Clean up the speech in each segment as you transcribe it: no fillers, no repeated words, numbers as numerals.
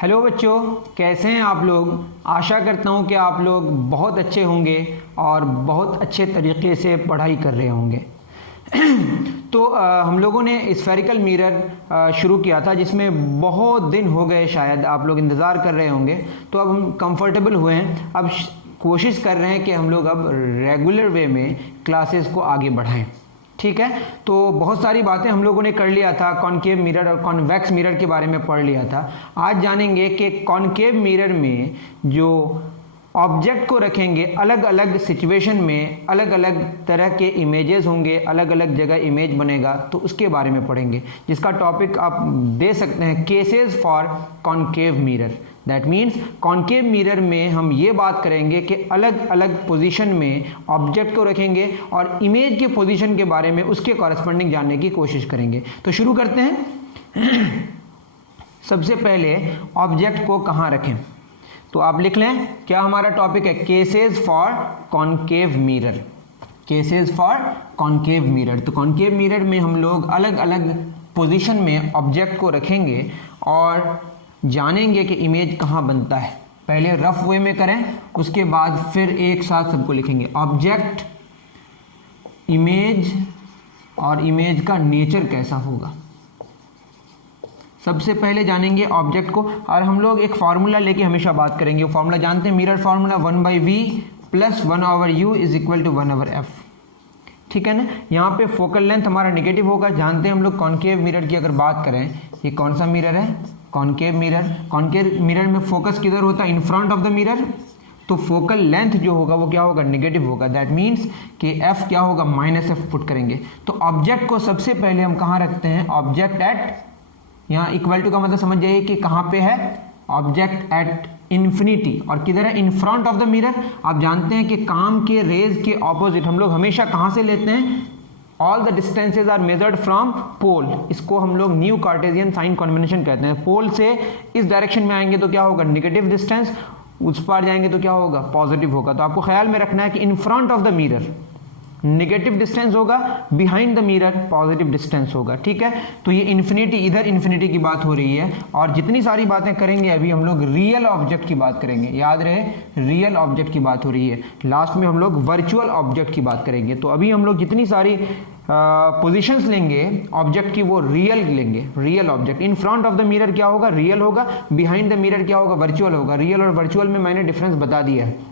Hello बच्चों, कैसे हैं आप लोग। आशा करता हूं कि आप लोग बहुत अच्छे होंगे और बहुत अच्छे तरीके से पढ़ाई कर रहे होंगे। तो हम लोगों ने स्फेरिकल मिरर शुरू किया था, जिसमें बहुत दिन हो गए, शायद आप लोग इंतज़ार कर रहे होंगे। तो अब हम कंफर्टेबल हुए हैं, अब कोशिश कर रहे हैं कि हम लोग अब रेगुलर वे में क्लासेस को आगे बढ़ाएं। ठीक है, तो बहुत सारी बातें हम लोगों ने कर लिया था, कॉनकेव मिरर और कॉन्वेक्स मिरर के बारे में पढ़ लिया था। आज जानेंगे कि कॉनकेव मिरर में जो ऑब्जेक्ट को रखेंगे, अलग अलग सिचुएशन में अलग अलग तरह के इमेजेस होंगे, अलग अलग जगह इमेज बनेगा, तो उसके बारे में पढ़ेंगे, जिसका टॉपिक आप दे सकते हैं cases for concave mirror. That means concave mirror में हम ये बात करेंगे कि अलग अलग पोजीशन में ऑब्जेक्ट को रखेंगे और इमेज के पोजीशन के बारे में उसके कॉरेस्पॉन्डिंग जानने की कोशिश करेंगे। तो शुरू करते हैं। सबसे पहले ऑब्जेक्ट को कहाँ रखें, तो आप लिख लें, क्या हमारा टॉपिक है, cases for concave mirror. Cases for concave mirror. तो कॉनकेव मिरर में हम लोग अलग अलग पोजीशन में ऑब्जेक्ट को रखेंगे और जानेंगे कि इमेज कहाँ बनता है। पहले रफ वे में करें, उसके बाद फिर एक साथ सबको लिखेंगे, ऑब्जेक्ट, इमेज और इमेज का नेचर कैसा होगा। सबसे पहले जानेंगे ऑब्जेक्ट को, और हम लोग एक फार्मूला लेके हमेशा बात करेंगे। वो फार्मूला जानते हैं, mirror formula 1/v + 1/u = 1/f। ठीक है ना। यहाँ पे फोकल लेंथ हमारा नेगेटिव होगा। जानते हैं हम लोग कॉनकेव मिरर की अगर बात करें, ये कौन सा मिरर है, कॉनकेव मिरर। कॉनकेव मिरर में फोकस किधर होता है, इन फ्रंट ऑफ द मिरर। तो फोकल लेंथ जो होगा वो क्या होगा, नेगेटिव होगा। दैट मीन्स कि f क्या होगा, -f पुट करेंगे। तो ऑब्जेक्ट को सबसे पहले हम कहाँ रखते हैं, ऑब्जेक्ट एट, यहाँ इक्वल टू का मतलब समझ जाइए कि कहाँ पे है, ऑब्जेक्ट एट इन्फिनिटी। और किधर है, इन फ्रंट ऑफ द मिरर। आप जानते हैं कि काम के रेज के ऑपोजिट हम लोग हमेशा कहाँ से लेते हैं, all the distances are measured from pole. इसको हम लोग न्यू कार्टेशियन साइन कॉम्बिनेशन कहते हैं। पोल से इस डायरेक्शन में आएंगे तो क्या होगा, नेगेटिव डिस्टेंस, उस पार जाएंगे तो क्या होगा, पॉजिटिव होगा। तो आपको ख्याल में रखना है कि in front of the mirror negative distance होगा, behind the mirror positive distance होगा। ठीक है, तो ये इन्फिनिटी, इधर इन्फिनिटी की बात हो रही है। और जितनी सारी बातें करेंगे अभी हम लोग रियल ऑब्जेक्ट की बात करेंगे, याद रहे रियल ऑब्जेक्ट की बात हो रही है। लास्ट में हम लोग वर्चुअल ऑब्जेक्ट की बात करेंगे। तो अभी हम लोग जितनी सारी पोजीशंस लेंगे ऑब्जेक्ट की, वो रियल लेंगे, real object. In front of the mirror क्या होगा, रियल होगा, बिहाइंड द मिरर क्या होगा, वर्चुअल होगा। रियल और वर्चुअल में मैंने डिफरेंस बता दिया है।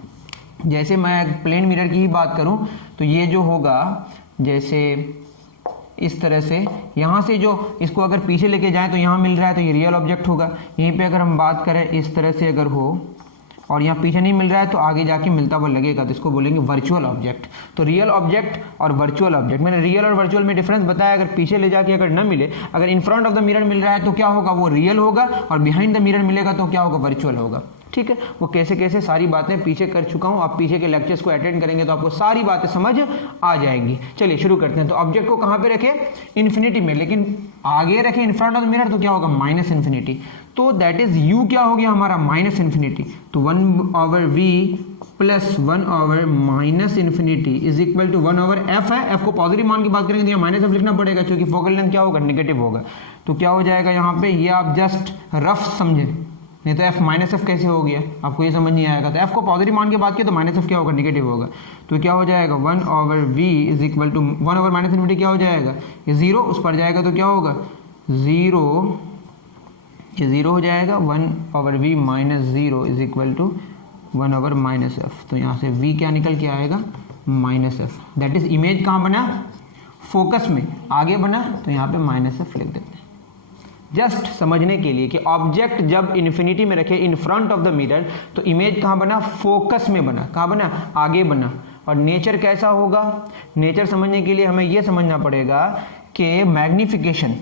जैसे मैं प्लेन मिरर की ही बात करूं तो ये जो होगा, जैसे इस तरह से, यहाँ से जो इसको अगर पीछे लेके जाएं तो यहाँ मिल रहा है, तो ये रियल ऑब्जेक्ट होगा। यहीं पे अगर हम बात करें इस तरह से अगर हो और यहाँ पीछे नहीं मिल रहा है तो आगे जाके मिलता हुआ लगेगा, तो इसको बोलेंगे वर्चुअल ऑब्जेक्ट। तो रियल ऑब्जेक्ट और वर्चुअल ऑब्जेक्ट, मैंने रियल और वर्चुअल में डिफरेंस बताया। अगर पीछे ले जाके अगर न मिले, अगर in front of the mirror मिल रहा है तो क्या होगा, वो रियल होगा, और बिहाइंड द मिरर मिलेगा तो क्या होगा, वर्चुअल होगा। ठीक है, वो कैसे कैसे सारी बातें पीछे कर चुका हूं। आप पीछे के लेक्चर्स को अटेंड करेंगे तो आपको सारी बातें समझ आ जाएंगी। चलिए शुरू करते हैं। तो ऑब्जेक्ट को कहां पे रखें, इन्फिनिटी में, लेकिन आगे रखें इन फ्रंट ऑफ द मिरर तो क्या होगा, -इन्फिनिटी। तो दैट इज u क्या हो गया हमारा, -इन्फिनिटी। तो 1/v + 1/-इन्फिनिटी = 1/f है। f को पॉजिटिव मान की बात करेंगे तो यहाँ -f लिखना पड़ेगा, क्योंकि फोकल लेंथ क्या होगा, नेगेटिव होगा। तो क्या हो जाएगा यहाँ पे, ये आप जस्ट रफ समझे, नहीं तो f -f कैसे हो गया, आपको ये समझ नहीं आएगा। तो f को पॉजिटिव मान के बात किया तो -f क्या होगा, नेगेटिव होगा। तो क्या हो जाएगा, 1/v = 1/-इन्फिनिटी क्या हो जाएगा, ये 0, उस पर जाएगा तो क्या होगा, 0, ये 0 हो जाएगा। 1/v - 0 = 1/-f। तो यहाँ से v क्या निकल के आएगा, -f। दैट इज इमेज कहाँ बना, फोकस में, आगे बना, तो यहाँ पे -f लिख देते हैं जस्ट समझने के लिए कि ऑब्जेक्ट जब इन्फिनिटी में रखे इन फ्रंट ऑफ द मिरर तो इमेज कहाँ बना, फोकस में बना। कहाँ बना, आगे बना। और नेचर कैसा होगा, नेचर समझने के लिए हमें यह समझना पड़ेगा कि मैग्निफिकेशन,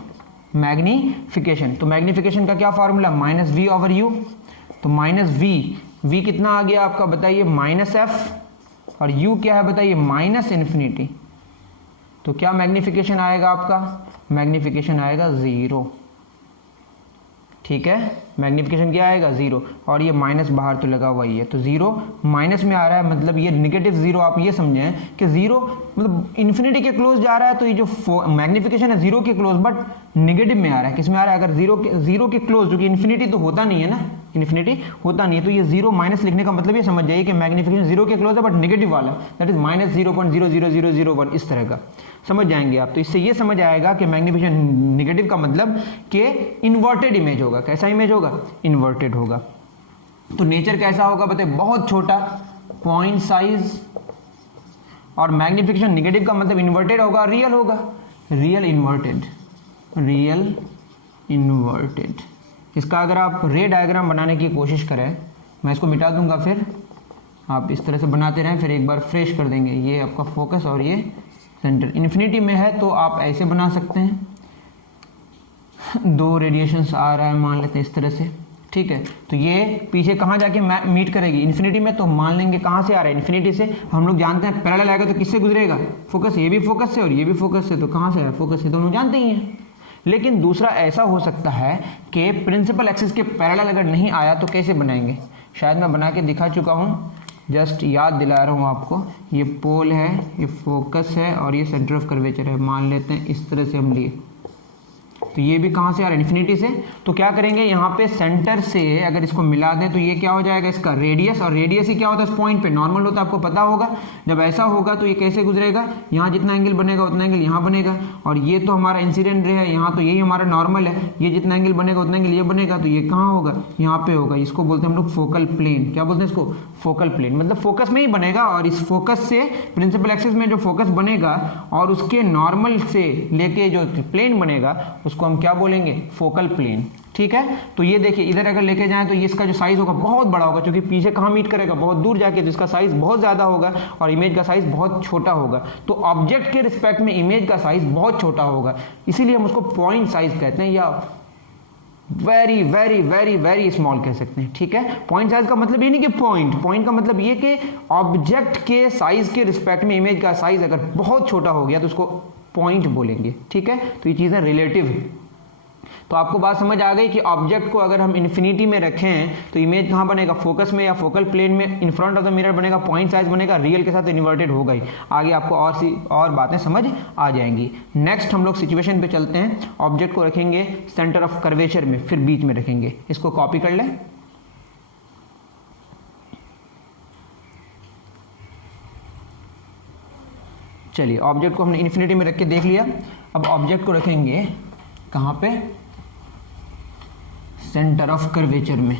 तो मैग्निफिकेशन का क्या फार्मूला, -v/u। तो -v कितना आ गया आपका, बताइए, -f, और u क्या है बताइए, -इन्फिनिटी। तो क्या मैग्निफिकेशन आएगा आपका, मैग्निफिकेशन आएगा 0। ठीक है, मैग्निफिकेशन क्या आएगा, 0। और ये माइनस बाहर तो लगा हुआ ही है, तो 0 माइनस में आ रहा है, मतलब ये -0। आप ये समझें कि 0 मतलब इन्फिनिटी के क्लोज जा रहा है, तो ये जो मैग्निफिकेशन है 0 के क्लोज, बट नेगेटिव में आ रहा है। किस में आ रहा है, अगर 0 के क्लोज, जो कि इन्फिनिटी तो होता नहीं है ना, इन्फिनिटी होता नहीं है। तो ये जीरो माइनस लिखने का मतलब ये समझ जाइए कि मैग्निफिकेशन जीरो के क्लोज है बट नेगेटिव वाला, दैट इज -0.00001 इस तरह का समझ जाएंगे आप। तो इससे ये समझ आएगा कि मैग्निफिकेशन नेगेटिव का मतलब कि इन्वर्टेड इमेज होगा। कैसा इमेज होगा? इन्वर्टेड होगा। तो नेचर कैसा होगा बताइए? बहुत छोटा पॉइंट साइज, और मैग्निफिकेशन नेगेटिव का मतलब इन्वर्टेड होगा, रियल होगा, रियल इन्वर्टेड, रियल इन्वर्टेड। इसका अगर आप रे डायग्राम बनाने की कोशिश करें, मैं इसको मिटा दूंगा, फिर आप इस तरह से बनाते रहें, फिर एक बार फ्रेश कर देंगे। ये आपका फोकस और ये सेंटर इन्फिनिटी में है तो आप ऐसे बना सकते हैं, दो रेडिएशंस आ रहा है मान लेते हैं इस तरह से, ठीक है। तो ये पीछे कहाँ जाके मीट करेगी? इन्फिनिटी में। तो मान लेंगे कहाँ से आ रहा है? इन्फिनिटी से। हम लोग जानते हैं पैरेलल आएगा तो किससे गुजरेगा? फोकस। ये भी फोकस से और ये भी फोकस से, तो कहाँ से है? फोकस से। दोनों जानते ही हैं। लेकिन दूसरा ऐसा हो सकता है कि प्रिंसिपल एक्सिस के पैरेलल अगर नहीं आया तो कैसे बनाएंगे? शायद मैं बना के दिखा चुका हूँ, जस्ट याद दिला रहा हूँ आपको। ये पोल है, ये फोकस है और ये सेंटर ऑफ कर्वेचर है, मान लेते हैं इस तरह से हम लिए। तो ये भी कहाँ से आ रहा है? इन्फिनिटी से। तो क्या करेंगे यहाँ पे सेंटर से अगर इसको मिला दें तो ये क्या हो जाएगा? इसका रेडियस, और रेडियस ही क्या होता है? इस पॉइंट पे नॉर्मल होता है, आपको पता होगा। जब ऐसा होगा तो ये कैसे गुजरेगा? यहाँ जितना एंगल बनेगा उतना एंगल यहाँ बनेगा, और ये तो हमारा इंसिडेंट रे है यहाँ, तो यही हमारा नॉर्मल है। ये जितना एंगल बनेगा उतना एंगल ये बनेगा, तो ये कहाँ होगा? यहाँ पे होगा। इसको बोलते हैं हम लोग फोकल प्लेन। क्या बोलते हैं इसको? Focal plane. मतलब फोकस में ही बनेगा, और इस फोकस से प्रिंसिपल एक्सिस में जो फोकस बनेगा और उसके नॉर्मल से लेके जो प्लेन बनेगा उसको हम क्या बोलेंगे? फोकल प्लेन, ठीक है। तो ये देखिए इधर अगर लेके जाएं तो ये इसका जो साइज होगा बहुत बड़ा होगा, क्योंकि पीछे कहाँ मीट करेगा? बहुत दूर जाके, तो इसका साइज बहुत ज्यादा होगा और इमेज का साइज बहुत छोटा होगा। तो ऑब्जेक्ट के रिस्पेक्ट में इमेज का साइज बहुत छोटा होगा, इसीलिए हम उसको पॉइंट साइज कहते हैं, या very very very very small कह सकते हैं, ठीक है। पॉइंट साइज का मतलब ये नहीं कि पॉइंट का मतलब ये कि ऑब्जेक्ट के साइज के रिस्पेक्ट में इमेज का साइज अगर बहुत छोटा हो गया तो उसको पॉइंट बोलेंगे, ठीक है। तो ये चीजें रिलेटिव है। तो आपको बात समझ आ गई कि ऑब्जेक्ट को अगर हम इन्फिनिटी में रखें तो इमेज कहाँ बनेगा? फोकस में या फोकल प्लेन में। इन फ्रंट ऑफ द मिरर बनेगा, पॉइंट साइज बनेगा, रियल के साथ इन्वर्टेड होगा ही। आगे आपको और बातें समझ आ जाएंगी। नेक्स्ट हम लोग सिचुएशन पे चलते हैं। ऑब्जेक्ट को रखेंगे सेंटर ऑफ कर्वेचर में, फिर बीच में रखेंगे। इसको कॉपी कर लें। चलिए, ऑब्जेक्ट को हमने इन्फिनिटी में रख के देख लिया। अब ऑब्जेक्ट को रखेंगे कहाँ पे? सेंटर ऑफ कर्वेचर में।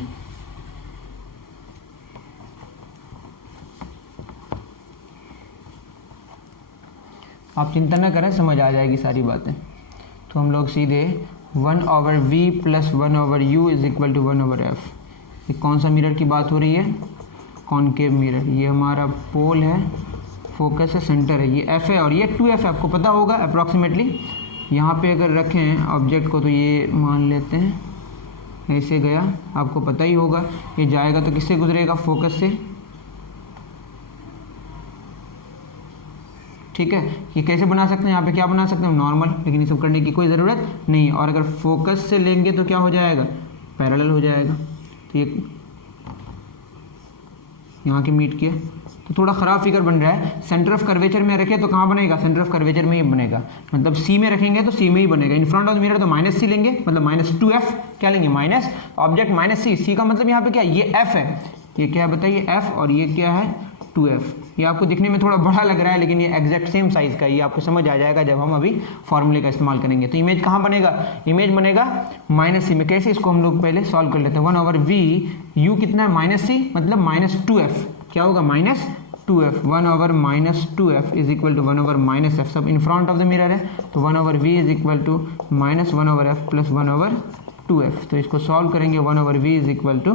आप चिंता ना करें, समझ आ जाएगी सारी बातें। तो हम लोग सीधे 1/v + 1/u is equal to 1/f। ये कौन सा मिरर की बात हो रही है? Concave mirror. ये हमारा पोल है, फोकस है, सेंटर है, ये f है और ये 2f है, आपको पता होगा अप्रॉक्सीमेटली। यहाँ पे अगर रखें ऑब्जेक्ट को तो ये मान लेते हैं ऐसे गया, आपको पता ही होगा। ये जाएगा तो किससे गुजरेगा? फोकस से, ठीक है। ये कैसे बना सकते हैं? यहाँ पे क्या बना सकते हैं? नॉर्मल, लेकिन ये सब करने की कोई ज़रूरत नहीं। और अगर फोकस से लेंगे तो क्या हो जाएगा? पैरेलल हो जाएगा। तो ये यहाँ के मीट किया तो थोड़ा ख़राब फिगर बन रहा है। सेंटर ऑफ कर्वेचर में रखे तो कहाँ बनेगा? सेंटर ऑफ कर्वेचर में ही बनेगा, मतलब सी में रखेंगे तो सी में ही बनेगा। In front of the mirror तो -c लेंगे, मतलब -2f। क्या लेंगे? Minus object -c। सी का मतलब यहाँ पे क्या? ये f है, ये क्या है बताइए? f, और ये क्या है? 2f। ये आपको दिखने में थोड़ा बड़ा लग रहा है लेकिन ये एग्जैक्ट सेम साइज का है। ये आपको समझ आ जाएगा जब हम अभी फॉर्मूले का इस्तेमाल करेंगे। तो इमेज कहाँ बनेगा? इमेज बनेगा -c में। कैसे? इसको हम लोग पहले सॉल्व कर लेते हैं। 1/v, u कितना है? -c, मतलब -2f। क्या होगा? -2f। 1/-2f is equal to 1/-f। सब in front of the mirror है, तो 1/v is equal to -1/f + 1/2f। तो इसको सॉल्व करेंगे। 1/v is equal to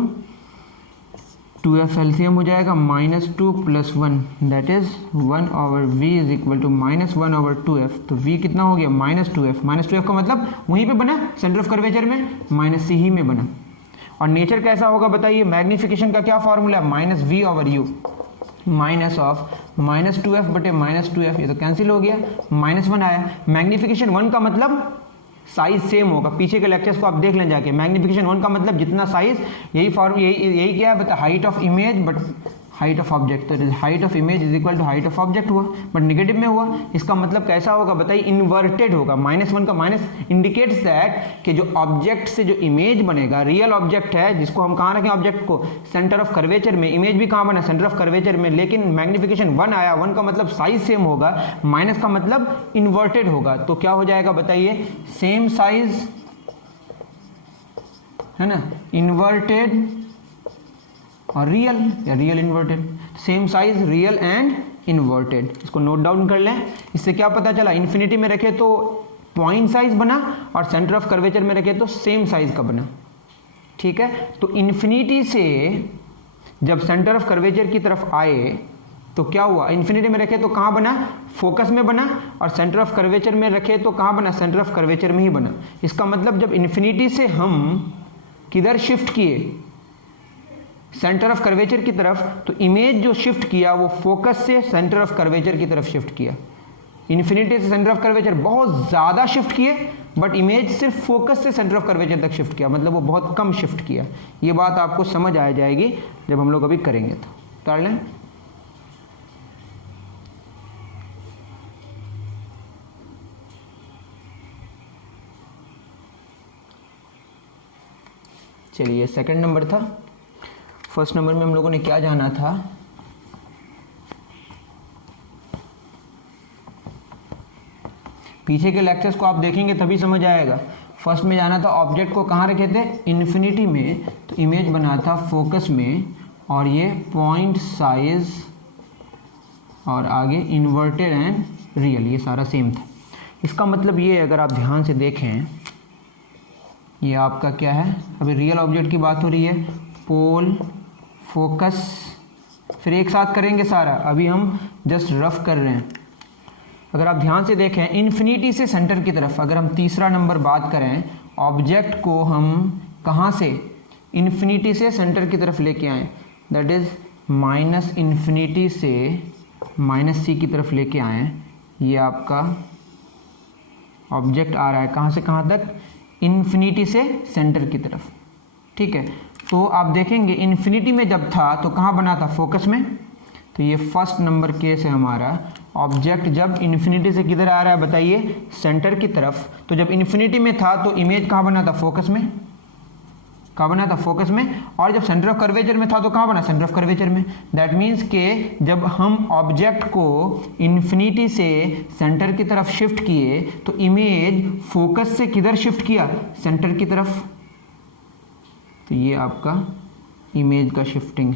2f, LCM हो जाएगा -2 + 1, that is 1/v is equal to -1/2f। तो v कितना हो गया? -2f। -2f का मतलब वहीं पे बना, सेंटर ऑफ कर्वेचर में, -c ही में बना। और नेचर कैसा होगा बताइए? मैग्निफिकेशन का क्या फॉर्मूला है? -v/u, माइनस ऑफ -2f बटे -2f। ये तो कैंसिल हो गया, -1 आया। मैग्निफिकेशन 1 का मतलब साइज सेम होगा। पीछे के लेक्चर्स को आप देख लें जाके। मैग्निफिकेशन 1 का मतलब जितना साइज, यही क्या है बता? Height of image, but height of object, तो height of image is equal to height of object हुआ, बट नेगेटिव में हुआ। इसका मतलब कैसा होगा बताइए, इन्वर्टेड होगा। -1 का माइनस इंडिकेट्स दैट कि जो ऑब्जेक्ट से जो इमेज बनेगा, रियल ऑब्जेक्ट है जिसको हम कहाँ रखें, ऑब्जेक्ट को सेंटर ऑफ कर्वेचर में, इमेज भी कहाँ बना, सेंटर ऑफ कर्वेचर में, लेकिन मैग्निफिकेशन 1 आया, 1 का मतलब साइज सेम होगा, माइनस का मतलब इन्वर्टेड होगा, तो क्या हो जाएगा बताइए, सेम साइज है ना, इन्वर्टेड और रियल, या real inverted, same size real and inverted. इसको नोट डाउन कर लें। इससे क्या पता चला, इन्फिनिटी में रखे तो पॉइंट साइज बना और सेंटर ऑफ कर्वेचर में रखे तो सेम साइज का बना। ठीक है, तो इन्फिनिटी से जब सेंटर ऑफ कर्वेचर की तरफ आए तो क्या हुआ, इन्फिनिटी में रखे तो कहाँ बना, फोकस में बना, और सेंटर ऑफ कर्वेचर में रखे तो कहाँ बना, सेंटर ऑफ कर्वेचर में ही बना। इसका मतलब जब इन्फिनिटी से हम किधर शिफ्ट किए, सेंटर ऑफ कर्वेचर की तरफ, तो इमेज जो शिफ्ट किया वो फोकस से सेंटर ऑफ कर्वेचर की तरफ शिफ्ट किया। इन्फिनिटी से सेंटर ऑफ कर्वेचर बहुत ज़्यादा शिफ्ट किए, बट इमेज सिर्फ फोकस से सेंटर ऑफ कर्वेचर तक शिफ्ट किया, मतलब वो बहुत कम शिफ्ट किया। ये बात आपको समझ आ जाएगी जब हम लोग अभी करेंगे। तो कर लें, चलिए सेकंड नंबर था। फर्स्ट नंबर में हम लोगों ने क्या जाना था, पीछे के लेक्चर्स को आप देखेंगे तभी समझ आएगा। फर्स्ट में जाना था, ऑब्जेक्ट को कहाँ रखे थे, इन्फिनिटी में, तो इमेज बना था फोकस में, और ये पॉइंट साइज और आगे इन्वर्टेड एंड रियल, ये सारा सेम था। इसका मतलब ये, अगर आप ध्यान से देखें, ये आपका क्या है, अभी रियल ऑब्जेक्ट की बात हो रही है, पोल, फोकस, फिर एक साथ करेंगे सारा, अभी हम जस्ट रफ कर रहे हैं। अगर आप ध्यान से देखें, इन्फिनिटी से सेंटर की तरफ, अगर हम तीसरा नंबर बात करें, ऑब्जेक्ट को हम कहाँ से, इन्फिनिटी से सेंटर की तरफ लेके आए, दैट इज माइनस इन्फिनिटी से माइनस सी की तरफ लेके आए। ये आपका ऑब्जेक्ट आ रहा है कहाँ से कहाँ तक, इन्फिनिटी से सेंटर की तरफ। ठीक है, तो आप देखेंगे इन्फिनिटी में जब था तो कहाँ बना था, फोकस में। तो ये फर्स्ट नंबर केस है हमारा, ऑब्जेक्ट जब इन्फिनिटी से किधर आ रहा है बताइए, सेंटर की तरफ। तो जब इन्फिनिटी में था तो इमेज कहाँ बना था, फोकस में, कहाँ बना था, फोकस में। और जब सेंटर ऑफ कर्वेचर में था तो कहाँ बना, सेंटर ऑफ कर्वेचर में। दैट मीन्स के जब हम ऑब्जेक्ट को इन्फिनिटी से सेंटर की तरफ शिफ्ट किए तो इमेज फोकस से किधर शिफ्ट किया, सेंटर की तरफ। तो ये आपका इमेज का शिफ्टिंग,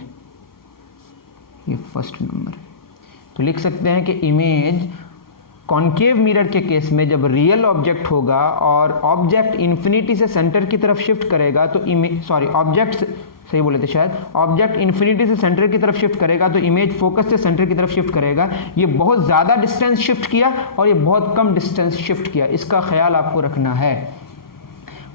ये फर्स्ट नंबर। तो लिख सकते हैं कि इमेज कॉन्केव मिरर के केस में जब रियल ऑब्जेक्ट होगा और ऑब्जेक्ट इन्फिनिटी से सेंटर की तरफ शिफ्ट करेगा तो ऑब्जेक्ट सही बोले थे शायद, ऑब्जेक्ट इन्फिनिटी से सेंटर की तरफ शिफ्ट करेगा तो इमेज फोकस से सेंटर की तरफ शिफ्ट करेगा। ये बहुत ज़्यादा डिस्टेंस शिफ्ट किया और ये बहुत कम डिस्टेंस शिफ्ट किया, इसका ख्याल आपको रखना है।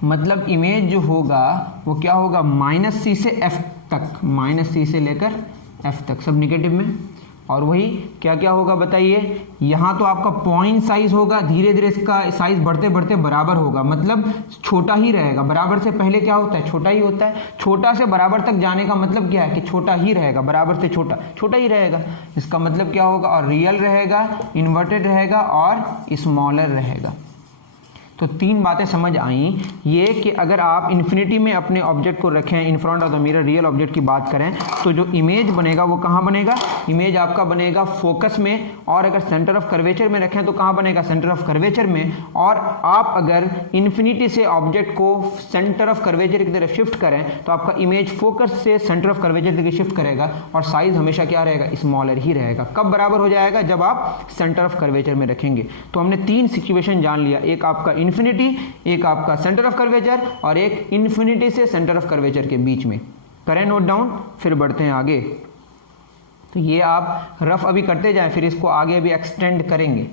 मतलब इमेज जो होगा वो क्या होगा, -c से f तक, -c से लेकर f तक, सब निगेटिव में। और वही क्या क्या होगा बताइए, यहाँ तो आपका पॉइंट साइज होगा, धीरे धीरे इसका साइज बढ़ते बढ़ते बराबर होगा, मतलब छोटा ही रहेगा। बराबर से पहले क्या होता है, छोटा ही होता है। छोटा से बराबर तक जाने का मतलब क्या है कि छोटा ही रहेगा, बराबर से छोटा, छोटा ही रहेगा। इसका मतलब क्या होगा, और रियल रहेगा, इन्वर्टेड रहेगा और स्मॉलर रहेगा। तो तीन बातें समझ आई, ये कि अगर आप इन्फिनिटी में अपने ऑब्जेक्ट को रखें इन front of the mirror, real object की बात करें, तो जो इमेज बनेगा वो कहाँ बनेगा, इमेज आपका बनेगा फोकस में। और अगर सेंटर ऑफ कर्वेचर में रखें तो कहाँ बनेगा, सेंटर ऑफ कर्वेचर में। और आप अगर इन्फिनिटी से ऑब्जेक्ट को सेंटर ऑफ कर्वेचर की तरफ शिफ्ट करें तो आपका इमेज फोकस से सेंटर ऑफ कर्वेचर की शिफ्ट करेगा और साइज हमेशा क्या रहेगा, स्मॉलर ही रहेगा। कब बराबर हो जाएगा, जब आप सेंटर ऑफ कर्वेचर में रखेंगे। तो हमने तीन सिचुएशन जान लिया, एक आपका इन्फिनिटी, एक आपका सेंटर ऑफ कर्वेचर और एक इन्फिनिटी से सेंटर ऑफ कर्वेचर के बीच में। करें नोट डाउन, फिर बढ़ते हैं आगे। तो ये आप रफ अभी करते जाएं, फिर इसको आगे भी एक्सटेंड करेंगे।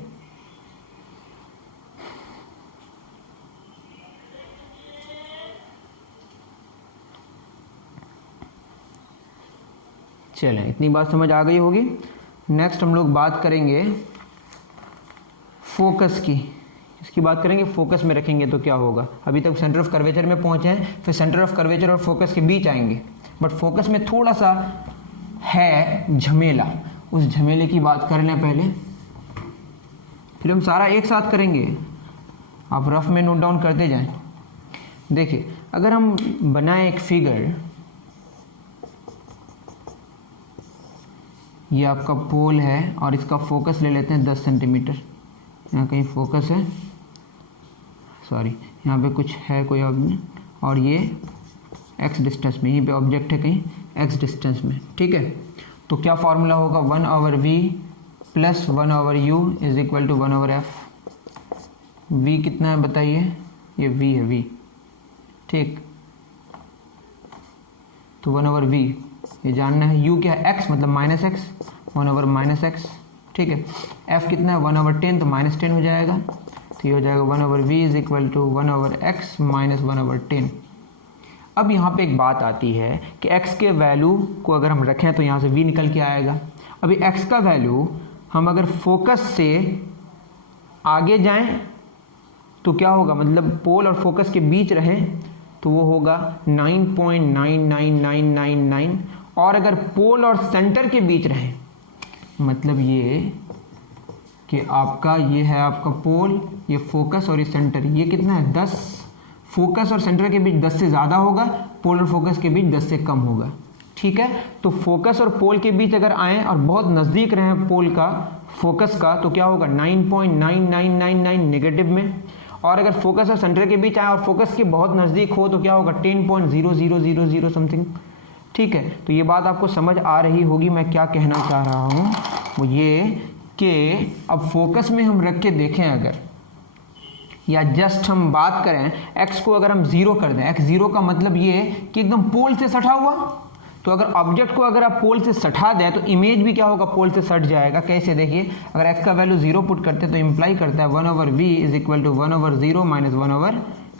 चलें, इतनी बात समझ आ गई होगी। नेक्स्ट हम लोग बात करेंगे फोकस की। इसकी बात करेंगे, फोकस में रखेंगे तो क्या होगा। अभी तक सेंटर ऑफ कर्वेचर में पहुंचे हैं, फिर सेंटर ऑफ कर्वेचर और फोकस के बीच आएंगे। बट फोकस में थोड़ा सा है झमेला, उस झमेले की बात कर लें पहले, फिर हम सारा एक साथ करेंगे। आप रफ में नोट डाउन करते जाएं। देखिए, अगर हम बनाएं एक फिगर, ये आपका पोल है और इसका फोकस ले लेते हैं 10 सेंटीमीटर। यहाँ कहीं फोकस है, सॉरी यहाँ पे कुछ है कोई ऑब्जेक्ट, और ये x डिस्टेंस में, यहीं पे ऑब्जेक्ट है कहीं x डिस्टेंस में, ठीक है। तो क्या फार्मूला होगा, 1/v plus 1/u is equal to 1/f। v कितना है बताइए, ये v है, v, ठीक। तो 1/v ये जानना है, u क्या है, x मतलब माइनस एक्स, 1/-x, ठीक है। f कितना है, 1/10, तो -10 हो जाएगा, तो ये हो जाएगा 1/v is equal to 1/x minus 1/10। अब यहाँ पे एक बात आती है कि x के वैल्यू को अगर हम रखें तो यहाँ से v निकल के आएगा। अभी x का वैल्यू हम अगर फोकस से आगे जाएं तो क्या होगा, मतलब पोल और फोकस के बीच रहें तो वो होगा 9.99999, और अगर पोल और सेंटर के बीच रहें, मतलब ये कि आपका ये है आपका पोल, ये फोकस और ये सेंटर, ये कितना है 10, फोकस और सेंटर के बीच 10 से ज़्यादा होगा, पोल और फोकस के बीच 10 से कम होगा, ठीक है। तो फोकस और पोल के बीच अगर आएँ और बहुत नज़दीक रहें पोल का फोकस का, तो क्या होगा 9.9999 नेगेटिव में, और अगर फोकस और सेंटर के बीच आए और फोकस के बहुत नज़दीक हो तो क्या होगा 10.0000 समथिंग, ठीक है। तो ये बात आपको समझ आ रही होगी मैं क्या कहना चाह रहा हूँ, वो ये कि अब फोकस में हम रख के देखें अगर, या जस्ट हम बात करें x को अगर हम 0 कर दें, x 0 का मतलब ये कि एकदम पोल से सटा हुआ, तो अगर ऑब्जेक्ट को अगर आप पोल से सटा दें तो इमेज भी क्या होगा, पोल से सट जाएगा। कैसे, देखिए, अगर x का वैल्यू 0 पुट करते हैं तो इंप्लाई करता है 1/v is equal to 1/0 minus 1/10।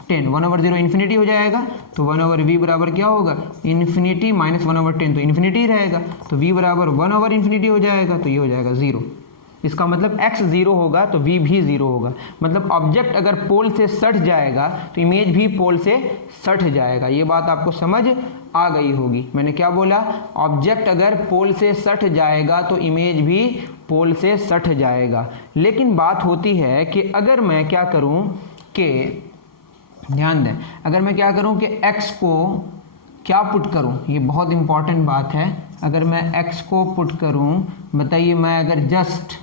1/0 infinity हो जाएगा, तो 1/v बराबर क्या होगा, इन्फिनिटी माइनस 1/10, तो इन्फिनिटी रहेगा, तो v बराबर 1/इन्फिनिटी हो जाएगा, तो ये हो जाएगा 0। इसका मतलब x 0 होगा तो v भी 0 होगा, मतलब ऑब्जेक्ट अगर पोल से सट जाएगा तो इमेज भी पोल से सट जाएगा। ये बात आपको समझ आ गई होगी। मैंने क्या बोला, ऑब्जेक्ट अगर पोल से सट जाएगा तो इमेज भी पोल से सट जाएगा। लेकिन बात होती है कि अगर मैं क्या करूं कि, ध्यान दें, अगर मैं क्या करूं कि x को क्या पुट करूं, ये बहुत इंपॉर्टेंट बात है। अगर मैं x को पुट करूं, बताइए, मैं अगर जस्ट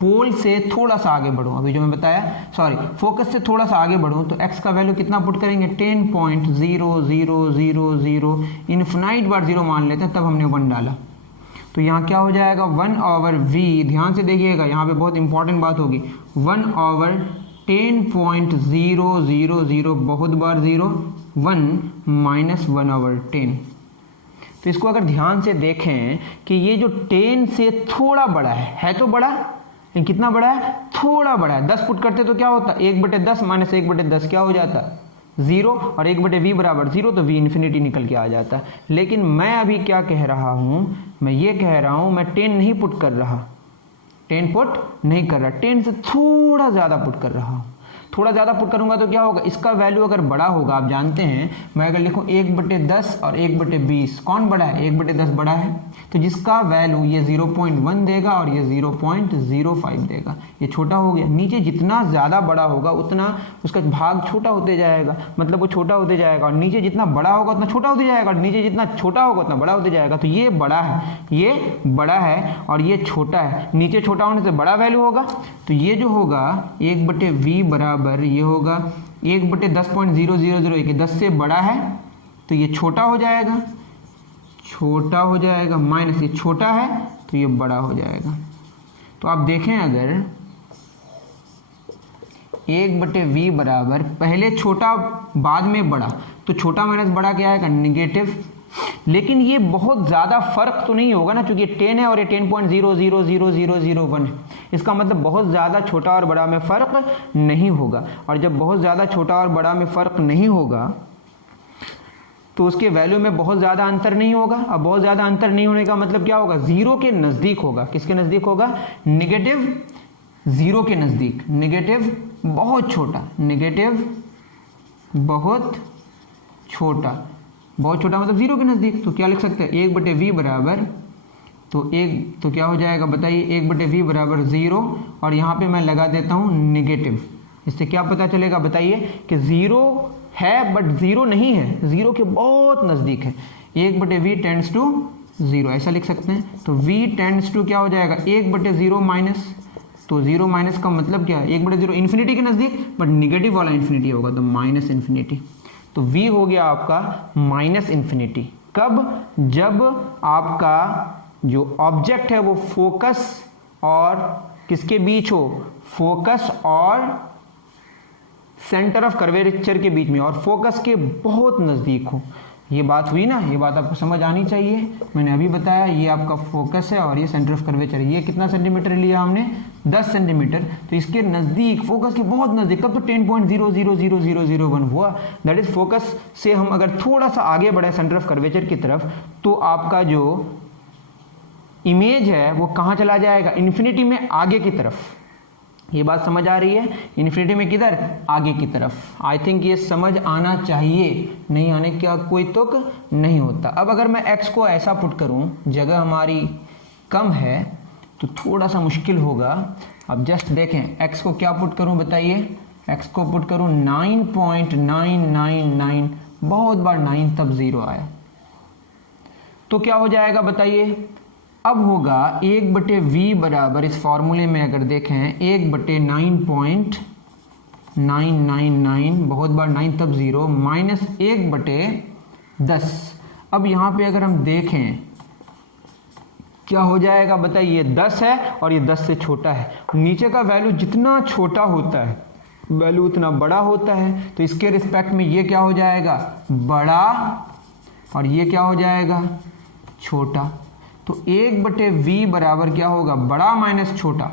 पोल से थोड़ा सा आगे बढ़ूं, अभी जो मैं बताया, सॉरी फोकस से थोड़ा सा आगे बढ़ूं, तो x का वैल्यू कितना पुट करेंगे, 10.0000, इन्फिनाइट बार 0 मान लेते हैं, तब हमने 1 डाला, तो यहाँ क्या हो जाएगा 1/v। ध्यान से देखिएगा, यहाँ पे बहुत इंपॉर्टेंट बात होगी, 1/10.000, बहुत बार 0, 1 माइनस 1/10। तो इसको अगर ध्यान से देखें कि ये जो 10 से थोड़ा बड़ा है तो बड़ा, लेकिन कितना बड़ा है, थोड़ा बड़ा है। 10 पुट करते तो क्या होता, 1/10 माइनस 1/10 क्या हो जाता, 0, और 1/v बराबर 0, तो v इन्फिनिटी निकल के आ जाता। लेकिन मैं अभी क्या कह रहा हूँ, मैं ये कह रहा हूँ मैं 10 नहीं पुट कर रहा, 10 पुट नहीं कर रहा, 10 से थोड़ा ज़्यादा पुट कर रहा हूँ। थोड़ा ज़्यादा पुट करूंगा तो क्या होगा, इसका वैल्यू अगर बड़ा होगा, आप जानते हैं, मैं अगर लिखूं 1/10 और 1/20, कौन बड़ा है, 1/10 बड़ा है, तो जिसका वैल्यू ये 0.1 देगा और ये 0.05 देगा, ये छोटा हो गया। नीचे जितना ज़्यादा बड़ा होगा उतना उसका भाग छोटा होते जाएगा, मतलब वो छोटा होते जाएगा, और नीचे जितना बड़ा होगा उतना छोटा होते जाएगा, और नीचे जितना छोटा होगा उतना बड़ा होते जाएगा। तो ये बड़ा है, ये बड़ा है, और ये छोटा है, नीचे छोटा होने से बड़ा वैल्यू होगा, तो ये जो होगा 1/v बराबर ये होगा 1/10.000, 10 से बड़ा है तो ये छोटा हो जाएगा, माइनस ये छोटा है तो ये बड़ा हो जाएगा। तो आप देखें अगर 1/v बराबर पहले छोटा बाद में बड़ा, तो छोटा माइनस बड़ा क्या आएगा, निगेटिव। लेकिन ये बहुत ज़्यादा फर्क तो नहीं होगा ना, क्योंकि 10 है और ये 10.0000001 है, इसका मतलब बहुत ज़्यादा छोटा और बड़ा में फ़र्क नहीं होगा। और जब बहुत ज़्यादा छोटा और बड़ा में फ़र्क नहीं होगा तो उसके वैल्यू में बहुत ज़्यादा अंतर नहीं होगा। अब बहुत ज़्यादा अंतर नहीं होने का मतलब क्या होगा, 0 के नज़दीक होगा। किसके नज़दीक होगा, नेगेटिव 0 के नज़दीक, नेगेटिव बहुत छोटा, नेगेटिव बहुत छोटा, बहुत छोटा मतलब 0 के नज़दीक। तो क्या लिख सकते हैं, 1/v बराबर तो क्या हो जाएगा बताइए, 1/v बराबर 0 और यहाँ पे मैं लगा देता हूँ नेगेटिव। इससे क्या पता चलेगा बताइए कि 0 है बट 0 नहीं है, 0 के बहुत नज़दीक है। 1/v टेंड्स टू 0 ऐसा लिख सकते हैं। तो v टेंड्स टू क्या हो जाएगा, 1/0 माइनस, तो 0 माइनस का मतलब क्या है, 1/0 इन्फिनिटी के नज़दीक बट निगेटिव वाला इन्फिनिटी होगा तो माइनस इन्फिनिटी। तो v हो गया आपका माइनस इन्फिनिटी। कब, जब आपका जो ऑब्जेक्ट है वो फोकस और किसके बीच हो, फोकस और सेंटर ऑफ कर्वेचर के बीच में, और फोकस के बहुत नज़दीक हो। ये बात हुई ना, ये बात आपको समझ आनी चाहिए। मैंने अभी बताया ये आपका फोकस है और ये सेंटर ऑफ कर्वेचर है। ये कितना सेंटीमीटर लिया हमने, 10 सेंटीमीटर। तो इसके नज़दीक, फोकस के बहुत नज़दीक, कब, तो 10.0000001 हुआ। दैट इज फोकस से हम अगर थोड़ा सा आगे बढ़े सेंटर ऑफ कर्वेचर की तरफ, तो आपका जो इमेज है वो कहाँ चला जाएगा, इन्फिनिटी में आगे की तरफ। ये बात समझ आ रही है, इन्फिनिटी में किधर, आगे की तरफ। आई थिंक ये समझ आना चाहिए, नहीं आने का कोई तुक नहीं होता। अब अगर मैं x को ऐसा पुट करूं, जगह हमारी कम है तो थोड़ा सा मुश्किल होगा। अब जस्ट देखें x को क्या पुट करूं बताइए, x को पुट करूं 9.999, बहुत बार 9 तब 0 आया, तो क्या हो जाएगा बताइए। अब होगा 1/v बराबर, इस फॉर्मूले में अगर देखें 1/9.999, बहुत बार 9 तब 0, माइनस 1/10। अब यहाँ पे अगर हम देखें क्या हो जाएगा बताइए, 10 है और ये 10 से छोटा है। नीचे का वैल्यू जितना छोटा होता है वैल्यू उतना बड़ा होता है, तो इसके रिस्पेक्ट में ये क्या हो जाएगा, बड़ा, और ये क्या हो जाएगा, छोटा। तो 1/v बराबर क्या होगा, बड़ा माइनस छोटा,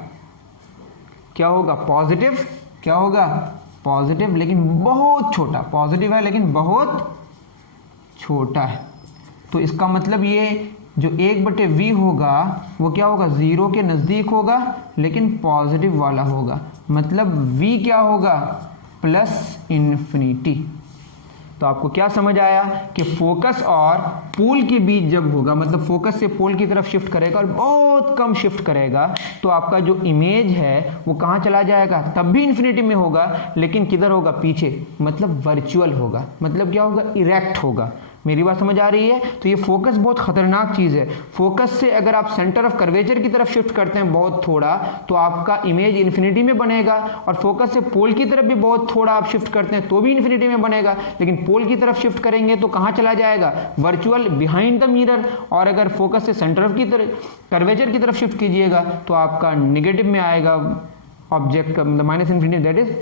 क्या होगा, पॉजिटिव, क्या होगा, पॉजिटिव, लेकिन बहुत छोटा। पॉजिटिव है लेकिन बहुत छोटा है। तो इसका मतलब ये जो 1/v होगा वो क्या होगा, 0 के नज़दीक होगा लेकिन पॉजिटिव वाला होगा। मतलब v क्या होगा, प्लस इन्फिनिटी। तो आपको क्या समझ आया कि फोकस और पोल के बीच जब होगा, मतलब फोकस से पोल की तरफ शिफ्ट करेगा और बहुत कम शिफ्ट करेगा, तो आपका जो इमेज है वो कहाँ चला जाएगा, तब भी इन्फिनिटी में होगा लेकिन किधर होगा, पीछे, मतलब वर्चुअल होगा। मतलब क्या होगा, इरेक्ट होगा। मेरी बात समझ आ रही है। तो ये फोकस बहुत खतरनाक चीज़ है। फोकस से अगर आप सेंटर ऑफ कर्वेचर की तरफ शिफ्ट करते हैं बहुत थोड़ा, तो आपका इमेज इन्फिनिटी में बनेगा, और फोकस से पोल की तरफ भी बहुत थोड़ा आप शिफ्ट करते हैं तो भी इन्फिनिटी में बनेगा, लेकिन पोल की तरफ शिफ्ट करेंगे तो कहाँ चला जाएगा, वर्चुअल, बिहाइंड द मिरर। और अगर फोकस से सेंटर ऑफ की तरफ कर्वेचर की तरफ शिफ्ट कीजिएगा तो आपका निगेटिव में आएगा ऑब्जेक्ट का, मतलब minus infinity, that is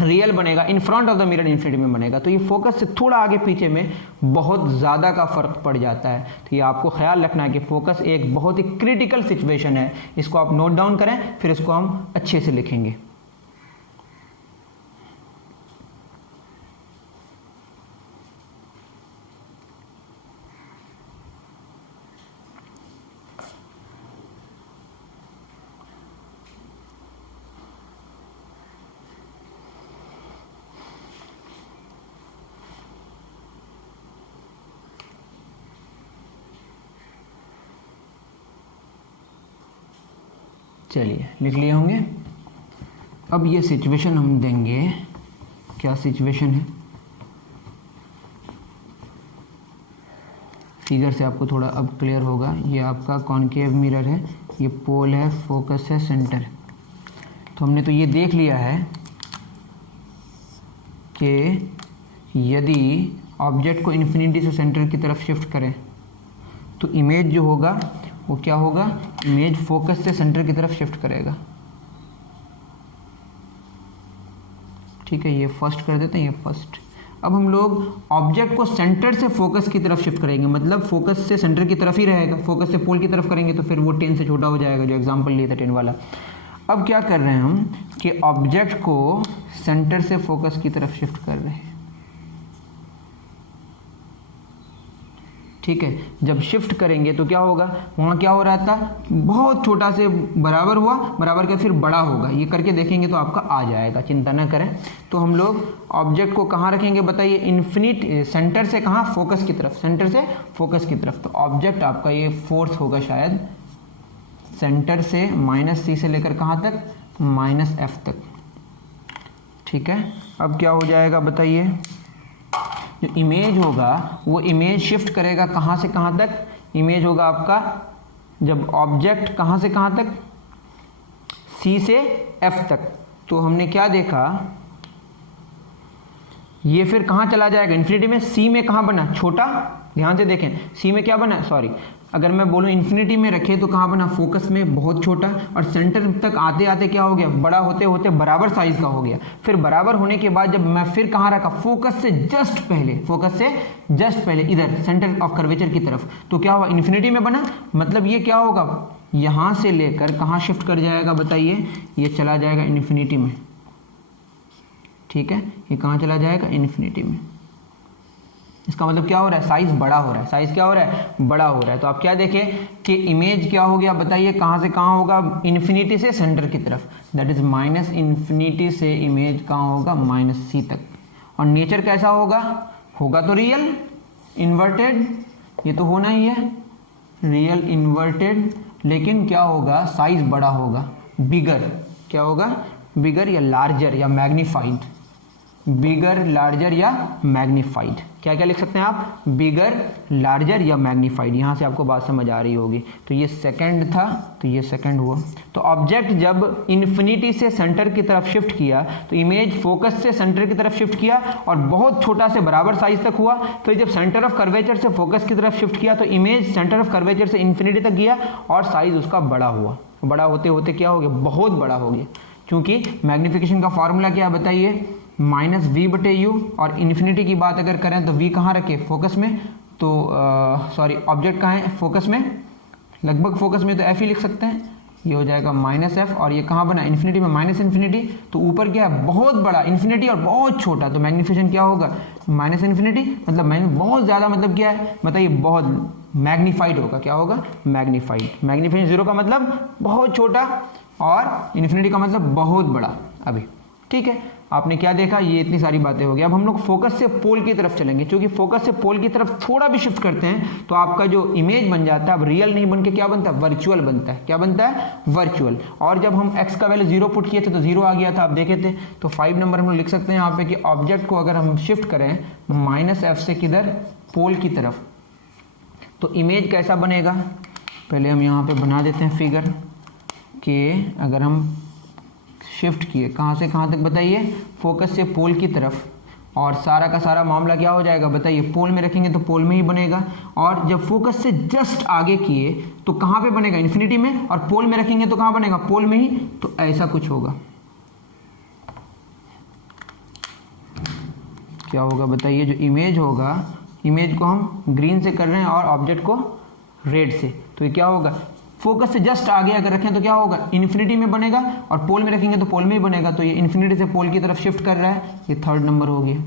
real बनेगा, in front of the mirror infinity में बनेगा। तो ये फोकस से थोड़ा आगे पीछे में बहुत ज़्यादा का फ़र्क पड़ जाता है। तो ये आपको ख्याल रखना है कि फोकस एक बहुत ही क्रिटिकल सिचुएशन है। इसको आप नोट डाउन करें, फिर इसको हम अच्छे से लिखेंगे। चलिए लिख लिए होंगे। अब ये सिचुएशन हम देंगे, क्या सिचुएशन है, फिगर से आपको थोड़ा अब क्लियर होगा। ये आपका कॉनकेव मिरर है, ये पोल है, फोकस है, सेंटर है। तो हमने तो ये देख लिया है कि यदि ऑब्जेक्ट को इन्फिनिटी से सेंटर की तरफ शिफ्ट करें तो इमेज जो होगा वो क्या होगा, इमेज फोकस से सेंटर की तरफ शिफ्ट करेगा। ठीक है, ये फर्स्ट कर देते हैं, ये फर्स्ट। अब हम लोग ऑब्जेक्ट को सेंटर से फोकस की तरफ शिफ्ट करेंगे, मतलब फोकस से सेंटर की तरफ ही रहेगा। फोकस से पोल की तरफ करेंगे तो फिर वो 10 से छोटा हो जाएगा, जो एग्जांपल लिया था 10 वाला। अब क्या कर रहे हैं हम कि ऑब्जेक्ट को सेंटर से फोकस की तरफ शिफ्ट कर रहे हैं। ठीक है, जब शिफ्ट करेंगे तो क्या होगा, वहाँ क्या हो रहा था, बहुत छोटा से बराबर हुआ, बराबर के फिर बड़ा होगा। ये करके देखेंगे तो आपका आ जाएगा, चिंता ना करें। तो हम लोग ऑब्जेक्ट को कहाँ रखेंगे बताइए, इन्फिनिट, सेंटर से कहाँ, फोकस की तरफ, सेंटर से फोकस की तरफ। तो ऑब्जेक्ट आपका ये फोर्थ होगा शायद, सेंटर से -c से लेकर कहाँ तक, -f तक। ठीक है, अब क्या हो जाएगा बताइए, जो इमेज होगा वो इमेज शिफ्ट करेगा कहाँ से कहाँ तक, इमेज होगा आपका जब ऑब्जेक्ट कहाँ से कहाँ तक, c से f तक। तो हमने क्या देखा, ये फिर कहाँ चला जाएगा, इन्फिनिटी में। c में कहाँ बना, छोटा, ध्यान से देखें, c में क्या बना, सॉरी अगर मैं बोलूँ इन्फिनिटी में रखे तो कहाँ बना, फोकस में बहुत छोटा, और सेंटर तक आते आते क्या हो गया, बड़ा होते होते बराबर साइज का हो गया। फिर बराबर होने के बाद जब मैं फिर कहाँ रखा, फोकस से जस्ट पहले, फोकस से जस्ट पहले इधर सेंटर ऑफ कर्वेचर की तरफ, तो क्या हुआ, इन्फिनिटी में बना। मतलब ये क्या होगा, यहाँ से लेकर कहाँ शिफ्ट कर जाएगा बताइए, ये चला जाएगा इन्फिनिटी में। ठीक है, ये कहाँ चला जाएगा, इन्फिनिटी में। इसका मतलब क्या हो रहा है, साइज बड़ा हो रहा है, साइज क्या हो रहा है, बड़ा हो रहा है। तो आप क्या देखें कि इमेज क्या हो गया बताइए, कहाँ से कहाँ होगा, इन्फिनिटी से सेंटर की तरफ, दैट इज माइनस इन्फिनिटी से इमेज कहाँ होगा, -c तक। और नेचर कैसा होगा, होगा तो रियल इन्वर्टेड, ये तो होना ही है रियल इन्वर्टेड, लेकिन क्या होगा, साइज बड़ा होगा, बिगर, क्या होगा, बिगर या लार्जर या मैग्नीफाइड, बिगर, लार्जर या मैग्नीफाइड। क्या क्या लिख सकते हैं आप, बिगर, लार्जर या मैग्नीफाइड। यहाँ से आपको बात समझ आ रही होगी। तो ये सेकंड था, तो ये सेकंड हुआ। तो ऑब्जेक्ट जब इन्फिनिटी से सेंटर की तरफ शिफ्ट किया तो इमेज फोकस से सेंटर की तरफ शिफ्ट किया और बहुत छोटा से बराबर साइज तक हुआ। फिर जब सेंटर ऑफ कर्वेचर से फोकस की तरफ शिफ्ट किया तो इमेज सेंटर ऑफ कर्वेचर से इन्फिनिटी तक गया और साइज उसका बड़ा हुआ। बड़ा होते होते क्या हो गया, बहुत बड़ा हो गया। क्योंकि मैग्निफिकेशन का फॉर्मूला क्या बताइए, -v/u, और इन्फिनिटी की बात अगर करें तो v कहाँ रखे, फोकस में, तो सॉरी ऑब्जेक्ट कहाँ है, फोकस में, लगभग फोकस में, तो f ही लिख सकते हैं। ये हो जाएगा -f, और ये कहाँ बना, इन्फिनिटी में, माइनस इन्फिनिटी, तो ऊपर क्या है, बहुत बड़ा इन्फिनिटी और बहुत छोटा, तो मैग्निफिकेशन क्या होगा, -इन्फिनिटी, मतलब बहुत ज़्यादा, मतलब क्या है बताइए, बहुत मैग्नीफाइड होगा। क्या होगा, मैग्नीफाइड। मैग्निफिकेशन 0 का मतलब बहुत छोटा और इन्फिनिटी का मतलब बहुत बड़ा। अभी ठीक है, आपने क्या देखा, ये इतनी सारी बातें हो गई। अब हम लोग फोकस से पोल की तरफ चलेंगे, क्योंकि फोकस से पोल की तरफ थोड़ा भी शिफ्ट करते हैं तो आपका जो इमेज बन जाता है अब रियल नहीं बन के क्या बनता है, वर्चुअल बनता है। क्या बनता है, वर्चुअल। और जब हम x का वैल्यू 0 पुट किए थे तो 0 आ गया था, आप देखे थे। तो 5 नंबर हम लोग लिख सकते हैं यहाँ पे कि ऑब्जेक्ट को अगर हम शिफ्ट करें -f से किधर, पोल की तरफ, तो इमेज कैसा बनेगा। पहले हम यहाँ पे बना देते हैं फिगर कि अगर हम शिफ्ट किए कहाँ से कहाँ तक बताइए, फोकस से पोल की तरफ, और सारा का सारा मामला क्या हो जाएगा बताइए, पोल में रखेंगे तो पोल में ही बनेगा। और जब फोकस से जस्ट आगे किए तो कहाँ पे बनेगा, इन्फिनिटी में, और पोल में रखेंगे तो कहाँ बनेगा, पोल में ही। तो ऐसा कुछ होगा। क्या होगा बताइए, जो इमेज होगा, इमेज को हम ग्रीन से कर रहे हैं और ऑब्जेक्ट को रेड से, तो ये क्या होगा, फोकस से जस्ट आगे अगर रखें तो क्या होगा, इन्फिनिटी में बनेगा, और पोल में रखेंगे तो पोल में ही बनेगा। तो ये इन्फिनिटी से पोल की तरफ शिफ्ट कर रहा है, ये 3rd नंबर हो गया।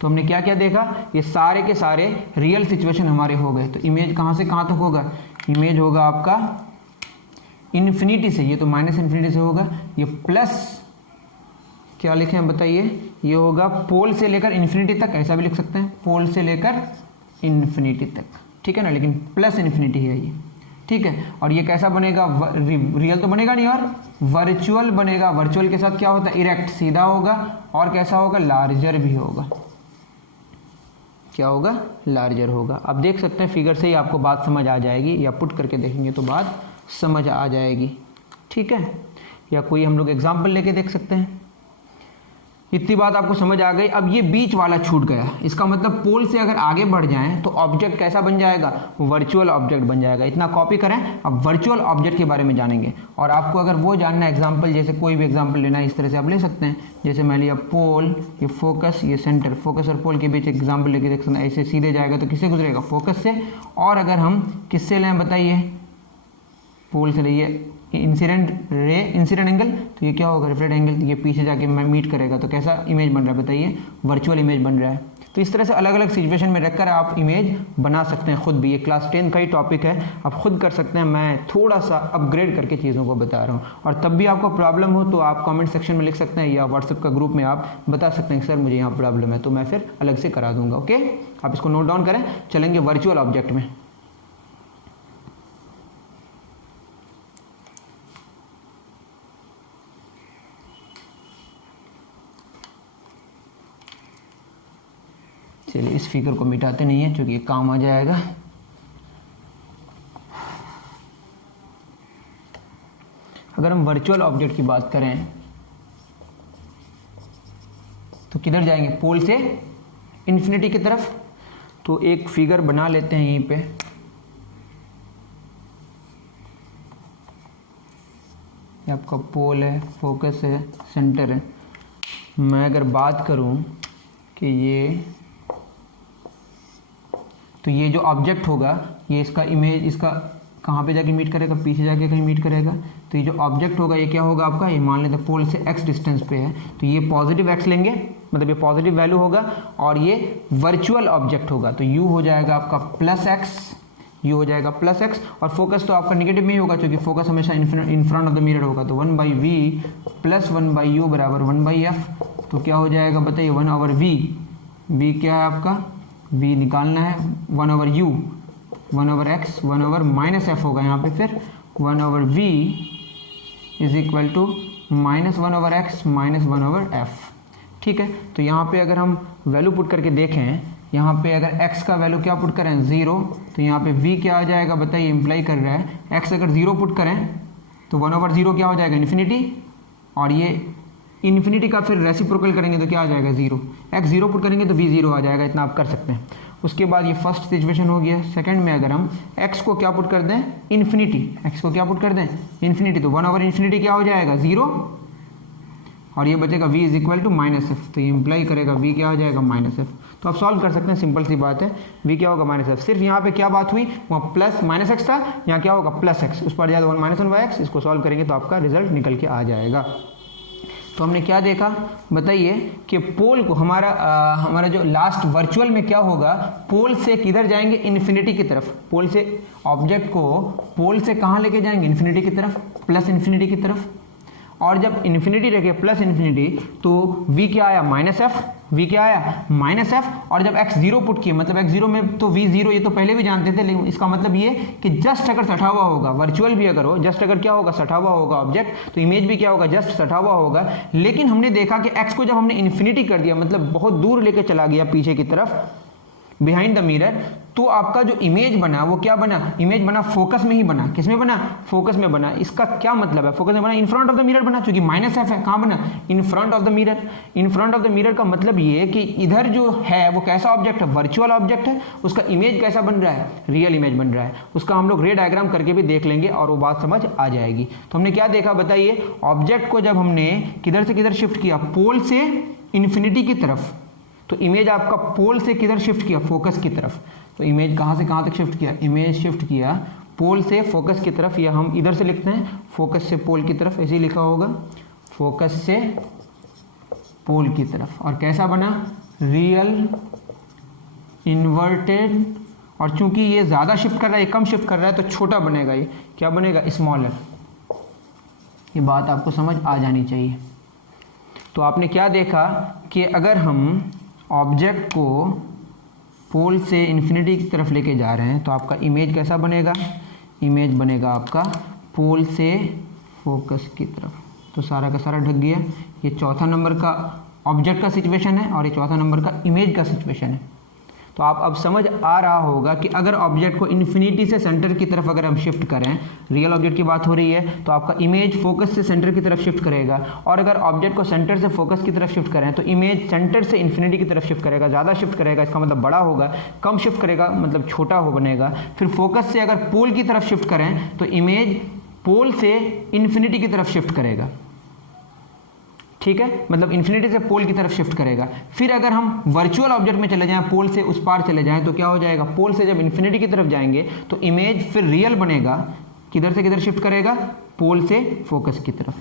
तो हमने क्या क्या देखा, ये सारे के सारे रियल सिचुएशन हमारे हो गए। तो इमेज कहाँ से कहाँ तक होगा, इमेज होगा आपका इन्फिनिटी से, ये तो -इन्फिनिटी से होगा, ये प्लस क्या लिखें बताइए, ये होगा पोल से लेकर इन्फिनिटी तक, ऐसा भी लिख सकते हैं, पोल से लेकर इन्फिनिटी तक, ठीक है ना, लेकिन प्लस इन्फिनिटी है ये, ठीक है। और ये कैसा बनेगा, रियल तो बनेगा नहीं और वर्चुअल बनेगा। वर्चुअल के साथ क्या होता है, इरेक्ट, सीधा होगा, और कैसा होगा, लार्जर भी होगा। क्या होगा, लार्जर होगा। अब देख सकते हैं फिगर से ही आपको बात समझ आ जाएगी, या पुट करके देखेंगे तो बात समझ आ जाएगी, ठीक है। या कोई हम लोग एग्जाम्पल लेके देख सकते हैं। इतनी बात आपको समझ आ गई। अब ये बीच वाला छूट गया, इसका मतलब पोल से अगर आगे बढ़ जाएं तो ऑब्जेक्ट कैसा बन जाएगा, वर्चुअल ऑब्जेक्ट बन जाएगा। इतना कॉपी करें, अब वर्चुअल ऑब्जेक्ट के बारे में जानेंगे। और आपको अगर वो जानना है एग्जांपल, जैसे कोई भी एग्जांपल लेना है, इस तरह से आप ले सकते हैं। जैसे मैं लिया पोल, ये फोकस, ये सेंटर, फोकस और पोल के बीच एग्जाम्पल लेके देख सकते हैं। ऐसे सीधे जाएगा तो किससे गुजरेगा, फोकस से। और अगर हम किससे लें बताइए, पोल से लिए इंसिडेंट रे, इंसिडेंट एंगल, तो ये क्या होगा, रिफ्लेक्ट एंगल, ये पीछे जाके मीट करेगा, तो कैसा इमेज बन रहा है बताइए, वर्चुअल इमेज बन रहा है। तो इस तरह से अलग अलग सिचुएशन में रखकर आप इमेज बना सकते हैं खुद भी। ये क्लास 10 का ही टॉपिक है, आप खुद कर सकते हैं। मैं थोड़ा सा अपग्रेड करके चीज़ों को बता रहा हूँ। और तब भी आपको प्रॉब्लम हो तो आप कमेंट सेक्शन में लिख सकते हैं, या व्हाट्सएप का ग्रुप में आप बता सकते हैं कि सर मुझे यहाँ प्रॉब्लम है, तो मैं फिर अलग से करा दूंगा। ओके, आप इसको नोट डाउन करें। चलेंगे वर्चुअल ऑब्जेक्ट में। चलिए इस फिगर को मिटाते नहीं है क्योंकि ये काम आ जाएगा। अगर हम वर्चुअल ऑब्जेक्ट की बात करें तो किधर जाएंगे, पोल से इन्फिनिटी की तरफ। तो एक फिगर बना लेते हैं यहीं पे। ये आपका पोल है, फोकस है, सेंटर है। मैं अगर बात करूं कि ये जो ऑब्जेक्ट होगा ये इसका इमेज, इसका कहाँ पे जाके मीट करेगा, पीछे जाके कहीं मीट करेगा। तो ये जो ऑब्जेक्ट होगा ये क्या होगा आपका, ये मान लेते हैं पोल से x डिस्टेंस पे है, तो ये पॉजिटिव x लेंगे, मतलब ये पॉजिटिव वैल्यू होगा और ये वर्चुअल ऑब्जेक्ट होगा। तो u हो जाएगा आपका प्लस एक्स, u हो जाएगा प्लस एक्स, और फोकस तो आपका निगेटिव में ही होगा क्योंकि फोकस हमेशा इन फ्रंट ऑफ द मिरर होगा। तो 1/v प्लस 1/u बराबर 1/f। तो क्या हो जाएगा बताइए, 1/v, v क्या है आपका, v निकालना है, 1/u 1/x 1/-f होगा यहाँ पे, फिर 1/v is equal to -1/x -1/f। ठीक है, तो यहाँ पे अगर हम वैल्यू पुट करके देखें, यहाँ पे अगर x का वैल्यू क्या पुट करें 0, तो यहाँ पे v क्या आ जाएगा बताइए, इम्प्लाई कर रहा है x अगर 0 पुट करें तो 1/0 क्या हो जाएगा, इन्फिनिटी, और ये इन्फिनिटी का फिर रेसिप्रोकल करेंगे तो क्या आ जाएगा 0, x 0 पुट करेंगे तो v 0 आ जाएगा। इतना आप कर सकते हैं। उसके बाद ये फर्स्ट सिचुएशन हो गया। सेकंड में अगर हम x को क्या पुट कर दें, इन्फिनिटी, x को क्या पुट कर दें, इन्फिनिटी, तो 1/∞ क्या हो जाएगा 0, और ये बचेगा v is equal to -f। तो ये इंप्लाई करेगा v क्या हो जाएगा -f। तो आप सॉल्व कर सकते हैं, सिंपल सी बात है, v क्या होगा -f। सिर्फ यहाँ पे क्या बात हुई, वहाँ प्लस -x था, यहाँ क्या होगा प्लस x, उस पर ज़्यादा 1-1/x। इसको सॉल्व करेंगे तो आपका रिजल्ट निकल के आ जाएगा। तो हमने क्या देखा बताइए कि पोल को हमारा जो लास्ट वर्चुअल में क्या होगा, पोल से किधर जाएंगे, इन्फिनिटी की तरफ। पोल से ऑब्जेक्ट को पोल से कहाँ लेके जाएंगे, इन्फिनिटी की तरफ, प्लस इन्फिनिटी की तरफ। और जब इन्फिनिटी रखे प्लस इन्फिनिटी तो v क्या आया -f, v क्या आया -f, और जब x 0 पुट किए, मतलब x 0 में तो v 0 ये तो पहले भी जानते थे, लेकिन इसका मतलब ये कि जस्ट अगर सटा हुआ होगा, वर्चुअल भी अगर हो, जस्ट अगर क्या होगा सटा हुआ होगा ऑब्जेक्ट, तो इमेज भी क्या होगा जस्ट सटा हुआ होगा। लेकिन हमने देखा कि x को जब हमने इन्फिनिटी कर दिया, मतलब बहुत दूर लेके चला गया पीछे की तरफ, बिहाइंड द मिरर, तो आपका जो इमेज बना वो क्या बना, इमेज बना फोकस में ही बना। किस में बना, फोकस में बना। इसका क्या मतलब है, फोकस में बना, इन फ्रंट ऑफ द मिरर बना, क्योंकि -f है, कहाँ बना, इन front of the mirror. In front of the mirror का मतलब ये कि इधर जो है वो कैसा ऑब्जेक्ट है, वर्चुअल ऑब्जेक्ट है, उसका इमेज कैसा बन रहा है, रियल इमेज बन रहा है। उसका हम लोग रे डायग्राम करके भी देख लेंगे और वो बात समझ आ जाएगी। तो हमने क्या देखा बताइए, ऑब्जेक्ट को जब हमने किधर से किधर शिफ्ट किया, पोल से इन्फिनिटी की तरफ, तो इमेज आपका पोल से किधर शिफ्ट किया, फोकस की तरफ। तो इमेज कहाँ से कहाँ तक शिफ्ट किया, इमेज शिफ्ट किया पोल से फोकस की तरफ, या हम इधर से लिखते हैं फोकस से पोल की तरफ, ऐसे ही लिखा होगा, फोकस से पोल की तरफ। और कैसा बना, रियल इन्वर्टेड। और चूंकि ये ज़्यादा शिफ्ट कर रहा है, ये कम शिफ्ट कर रहा है, तो छोटा बनेगा, ये क्या बनेगा, स्मॉलर। ये बात आपको समझ आ जानी चाहिए। तो आपने क्या देखा कि अगर हम ऑब्जेक्ट को पोल से इन्फिनिटी की तरफ लेके जा रहे हैं तो आपका इमेज कैसा बनेगा, इमेज बनेगा आपका पोल से फोकस की तरफ। तो सारा का सारा ढक गया। ये चौथा नंबर का ऑब्जेक्ट का सिचुएशन है और ये चौथा नंबर का इमेज का सिचुएशन है। तो आप अब समझ आ रहा होगा कि अगर ऑब्जेक्ट को इन्फिनिटी से सेंटर की तरफ अगर हम शिफ्ट करें, रियल ऑब्जेक्ट की बात हो रही है, तो आपका इमेज फोकस से सेंटर की तरफ शिफ्ट करेगा। और अगर ऑब्जेक्ट को सेंटर से फोकस की तरफ शिफ्ट करें तो इमेज सेंटर से इन्फिनिटी की तरफ शिफ्ट करेगा। ज़्यादा शिफ्ट करेगा इसका मतलब बड़ा होगा, कम शिफ्ट करेगा मतलब छोटा हो बनेगा। फिर फोकस से अगर पोल की तरफ शिफ्ट करें तो इमेज पोल से इन्फिनिटी की तरफ शिफ्ट करेगा। ठीक है, मतलब इन्फिनिटी से पोल की तरफ शिफ्ट करेगा। फिर अगर हम वर्चुअल ऑब्जेक्ट में चले जाएं, पोल से उस पार चले जाएं, तो क्या हो जाएगा, पोल से जब इन्फिनिटी की तरफ जाएंगे तो इमेज फिर रियल बनेगा। किधर से किधर शिफ्ट करेगा, पोल से फोकस की तरफ।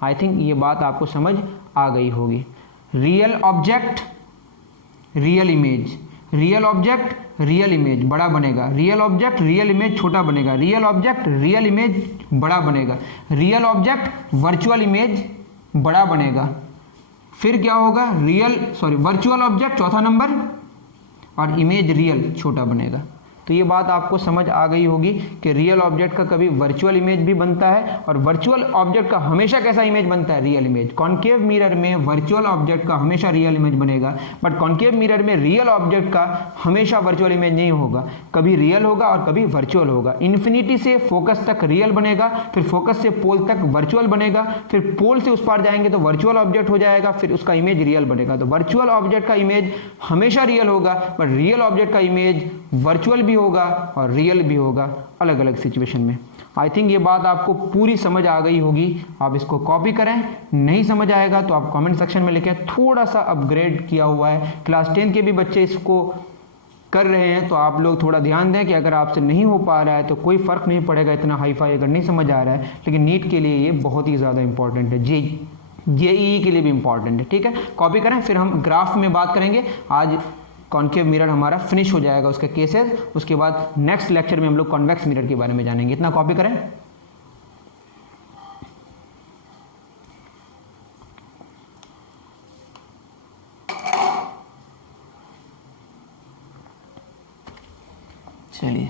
आई थिंक ये बात आपको समझ आ गई होगी। Real object real image, real object real image बड़ा बनेगा, रियल ऑब्जेक्ट रियल इमेज छोटा बनेगा, रियल ऑब्जेक्ट रियल इमेज बड़ा बनेगा, रियल ऑब्जेक्ट वर्चुअल इमेज बड़ा बनेगा। फिर क्या होगा, वर्चुअल ऑब्जेक्ट चौथा नंबर और इमेज रियल छोटा बनेगा। तो ये बात आपको समझ आ गई होगी कि रियल ऑब्जेक्ट का कभी वर्चुअल इमेज भी बनता है और वर्चुअल ऑब्जेक्ट का हमेशा कैसा इमेज बनता है, रियल इमेज। कॉन्केव मिरर में वर्चुअल ऑब्जेक्ट का हमेशा रियल इमेज बनेगा, बट कॉन्केव मिरर में रियल ऑब्जेक्ट का हमेशा वर्चुअल इमेज नहीं होगा, कभी रियल होगा और कभी वर्चुअल होगा। इन्फिनिटी से फोकस तक रियल बनेगा, फिर फोकस से पोल तक वर्चुअल बनेगा, फिर पोल से उस पार जाएंगे तो वर्चुअल ऑब्जेक्ट हो जाएगा, फिर उसका इमेज रियल बनेगा। तो वर्चुअल ऑब्जेक्ट का इमेज हमेशा रियल होगा, बट रियल ऑब्जेक्ट का इमेज वर्चुअल भी होगा और रियल भी होगा अलग अलग सिचुएशन में। आई थिंक ये बात आपको पूरी समझ आ गई होगी। आप इसको कॉपी करें, नहीं समझ आएगा तो आप कमेंट सेक्शन में लिखें। थोड़ा सा अपग्रेड किया हुआ है, क्लास 10 के भी बच्चे इसको कर रहे हैं, तो आप लोग थोड़ा ध्यान दें कि अगर आपसे नहीं हो पा रहा है तो कोई फ़र्क नहीं पड़ेगा इतना हाई फाई अगर नहीं समझ आ रहा है, लेकिन नीट के लिए ये बहुत ही ज़्यादा इंपॉर्टेंट है, जेईई के लिए भी इंपॉर्टेंट है। ठीक है, कॉपी करें, फिर हम ग्राफ में बात करेंगे। आज कॉन्केव मिरर हमारा फिनिश हो जाएगा उसके केसेस, उसके बाद नेक्स्ट लेक्चर में हम लोग कॉन्वेक्स मिरर के बारे में जानेंगे। इतना कॉपी करें। चलिए,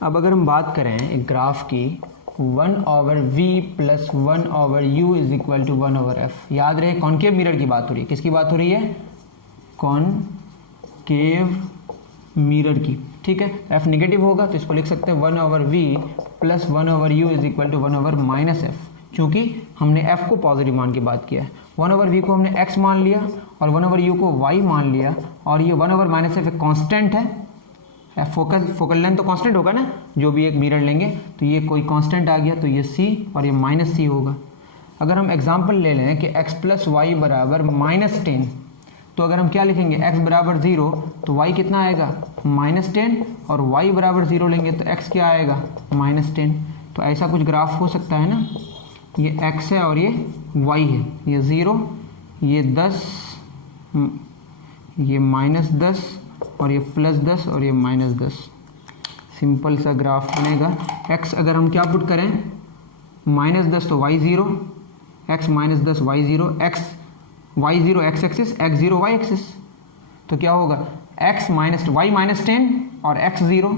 अब अगर हम बात करें एक ग्राफ की 1/v plus 1/u is equal to 1/f। याद रहे कॉन्केव मिरर की बात हो रही है। किसकी बात हो रही है? कॉन्केव मिरर की। ठीक है, f निगेटिव होगा तो इसको लिख सकते हैं 1/v plus 1/u is equal to 1/-f, चूँकि हमने f को पॉजिटिव मान के बात किया है। 1/v को हमने x मान लिया और 1/u को y मान लिया, और ये 1/-f एक कांस्टेंट है। फोकल लेंथ तो कांस्टेंट होगा ना, जो भी एक मिरर लेंगे तो ये कोई कांस्टेंट आ गया, तो ये c और ये -c होगा। अगर हम एग्जांपल ले लें कि x प्लस वाई बराबर -10, तो अगर हम क्या लिखेंगे, x बराबर 0 तो y कितना आएगा -10, और y बराबर 0 लेंगे तो x क्या आएगा -10। तो ऐसा कुछ ग्राफ हो सकता है ना, ये x है और ये y है, ये 0, ये 10, ये -10 और ये +10 और ये -10। सिंपल सा ग्राफ बनेगा। x अगर हम क्या पुट करें, -10 तो y0, x -10 y0, x y0 x axis, x0 y axis, तो क्या होगा x माइनस y -10 और x0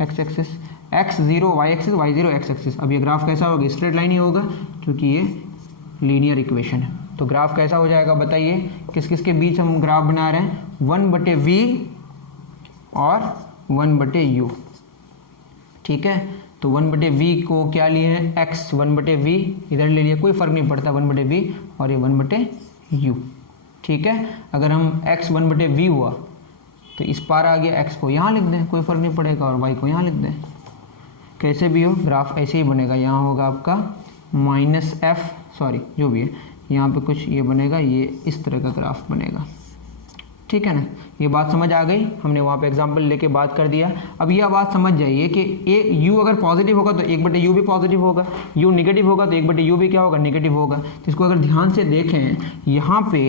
x axis, x0 y axis, y0 x axis. अब ये ग्राफ कैसा होगा, स्ट्रेट लाइन ही होगा क्योंकि ये लीनियर इक्वेशन है। तो ग्राफ कैसा हो जाएगा बताइए, किस किस के बीच हम ग्राफ बना रहे हैं, 1/v और 1/u। ठीक है, तो 1/v को क्या लिए हैं, x 1/v इधर ले लिए, कोई फर्क नहीं पड़ता, 1/v और ये 1/u। ठीक है, अगर हम x 1/v हुआ तो इस पार आ गया, x को यहाँ लिख दें, कोई फर्क नहीं पड़ेगा, और y को यहाँ लिख दें। कैसे भी हो ग्राफ ऐसे ही बनेगा। यहाँ होगा आपका -f, सॉरी जो भी है, यहाँ पे कुछ ये बनेगा, ये इस तरह का ग्राफ बनेगा। ठीक है ना, ये बात समझ आ गई। हमने वहाँ पे एग्जांपल लेके बात कर दिया। अब यह बात समझ जाइए कि u अगर पॉजिटिव होगा तो 1/u भी पॉजिटिव होगा, u निगेटिव होगा तो 1/u भी क्या होगा, निगेटिव होगा। तो इसको अगर ध्यान से देखें, यहाँ पे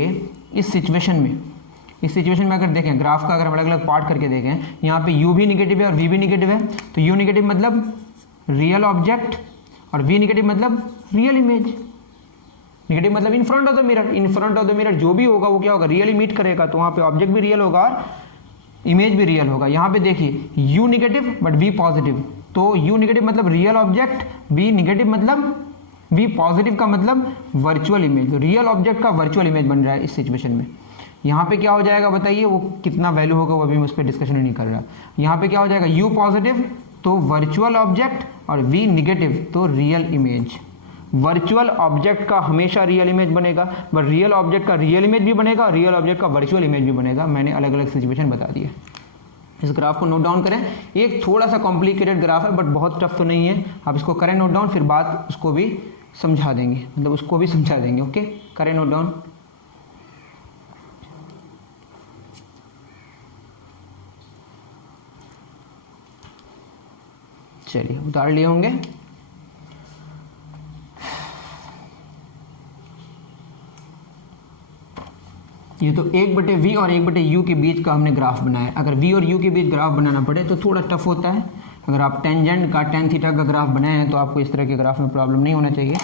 इस सिचुएशन में अगर देखें ग्राफ का, अगर हम अलग अलग पार्ट करके देखें, यहाँ पे u भी निगेटिव है और v भी निगेटिव है। तो u निगेटिव मतलब रियल ऑब्जेक्ट और v निगेटिव मतलब रियल इमेज। नेगेटिव मतलब इन फ्रंट ऑफ द मिरर जो भी होगा वो क्या होगा, रियल मीट करेगा, तो वहाँ पे ऑब्जेक्ट भी रियल होगा और इमेज भी रियल होगा। यहाँ पे देखिए u negative but v positive, तो u निगेटिव मतलब रियल ऑब्जेक्ट, v निगेटिव मतलब v पॉजिटिव का मतलब वर्चुअल इमेज, रियल ऑब्जेक्ट का वर्चुअल इमेज बन रहा है इस सिचुएशन में। यहाँ पे क्या हो जाएगा बताइए, वो कितना वैल्यू होगा वो अभी मैं उस पर डिस्कशन नहीं कर रहा। यहाँ पे क्या हो जाएगा, u पॉजिटिव तो वर्चुअल ऑब्जेक्ट और v निगेटिव तो रियल इमेज। वर्चुअल ऑब्जेक्ट का हमेशा रियल इमेज बनेगा, बट रियल ऑब्जेक्ट का रियल इमेज भी बनेगा और रियल ऑब्जेक्ट का वर्चुअल इमेज भी बनेगा। मैंने अलग अलग सिचुएशन बता दिए। इस ग्राफ को नोट डाउन करें। एक थोड़ा सा कॉम्प्लिकेटेड ग्राफ है बट बहुत टफ तो नहीं है। आप इसको करें नोट डाउन, फिर बात उसको भी समझा देंगे, मतलब उसको भी समझा देंगे। ओके, करें नोट डाउन। चलिए उतार लिए होंगे। ये तो 1/v और 1/u के बीच का हमने ग्राफ बनाया। अगर v और u के बीच ग्राफ बनाना पड़े तो थोड़ा टफ होता है, अगर आप टेंजेंट का tan थीटा का ग्राफ बनाए हैं तो आपको इस तरह के ग्राफ में प्रॉब्लम नहीं होना चाहिए।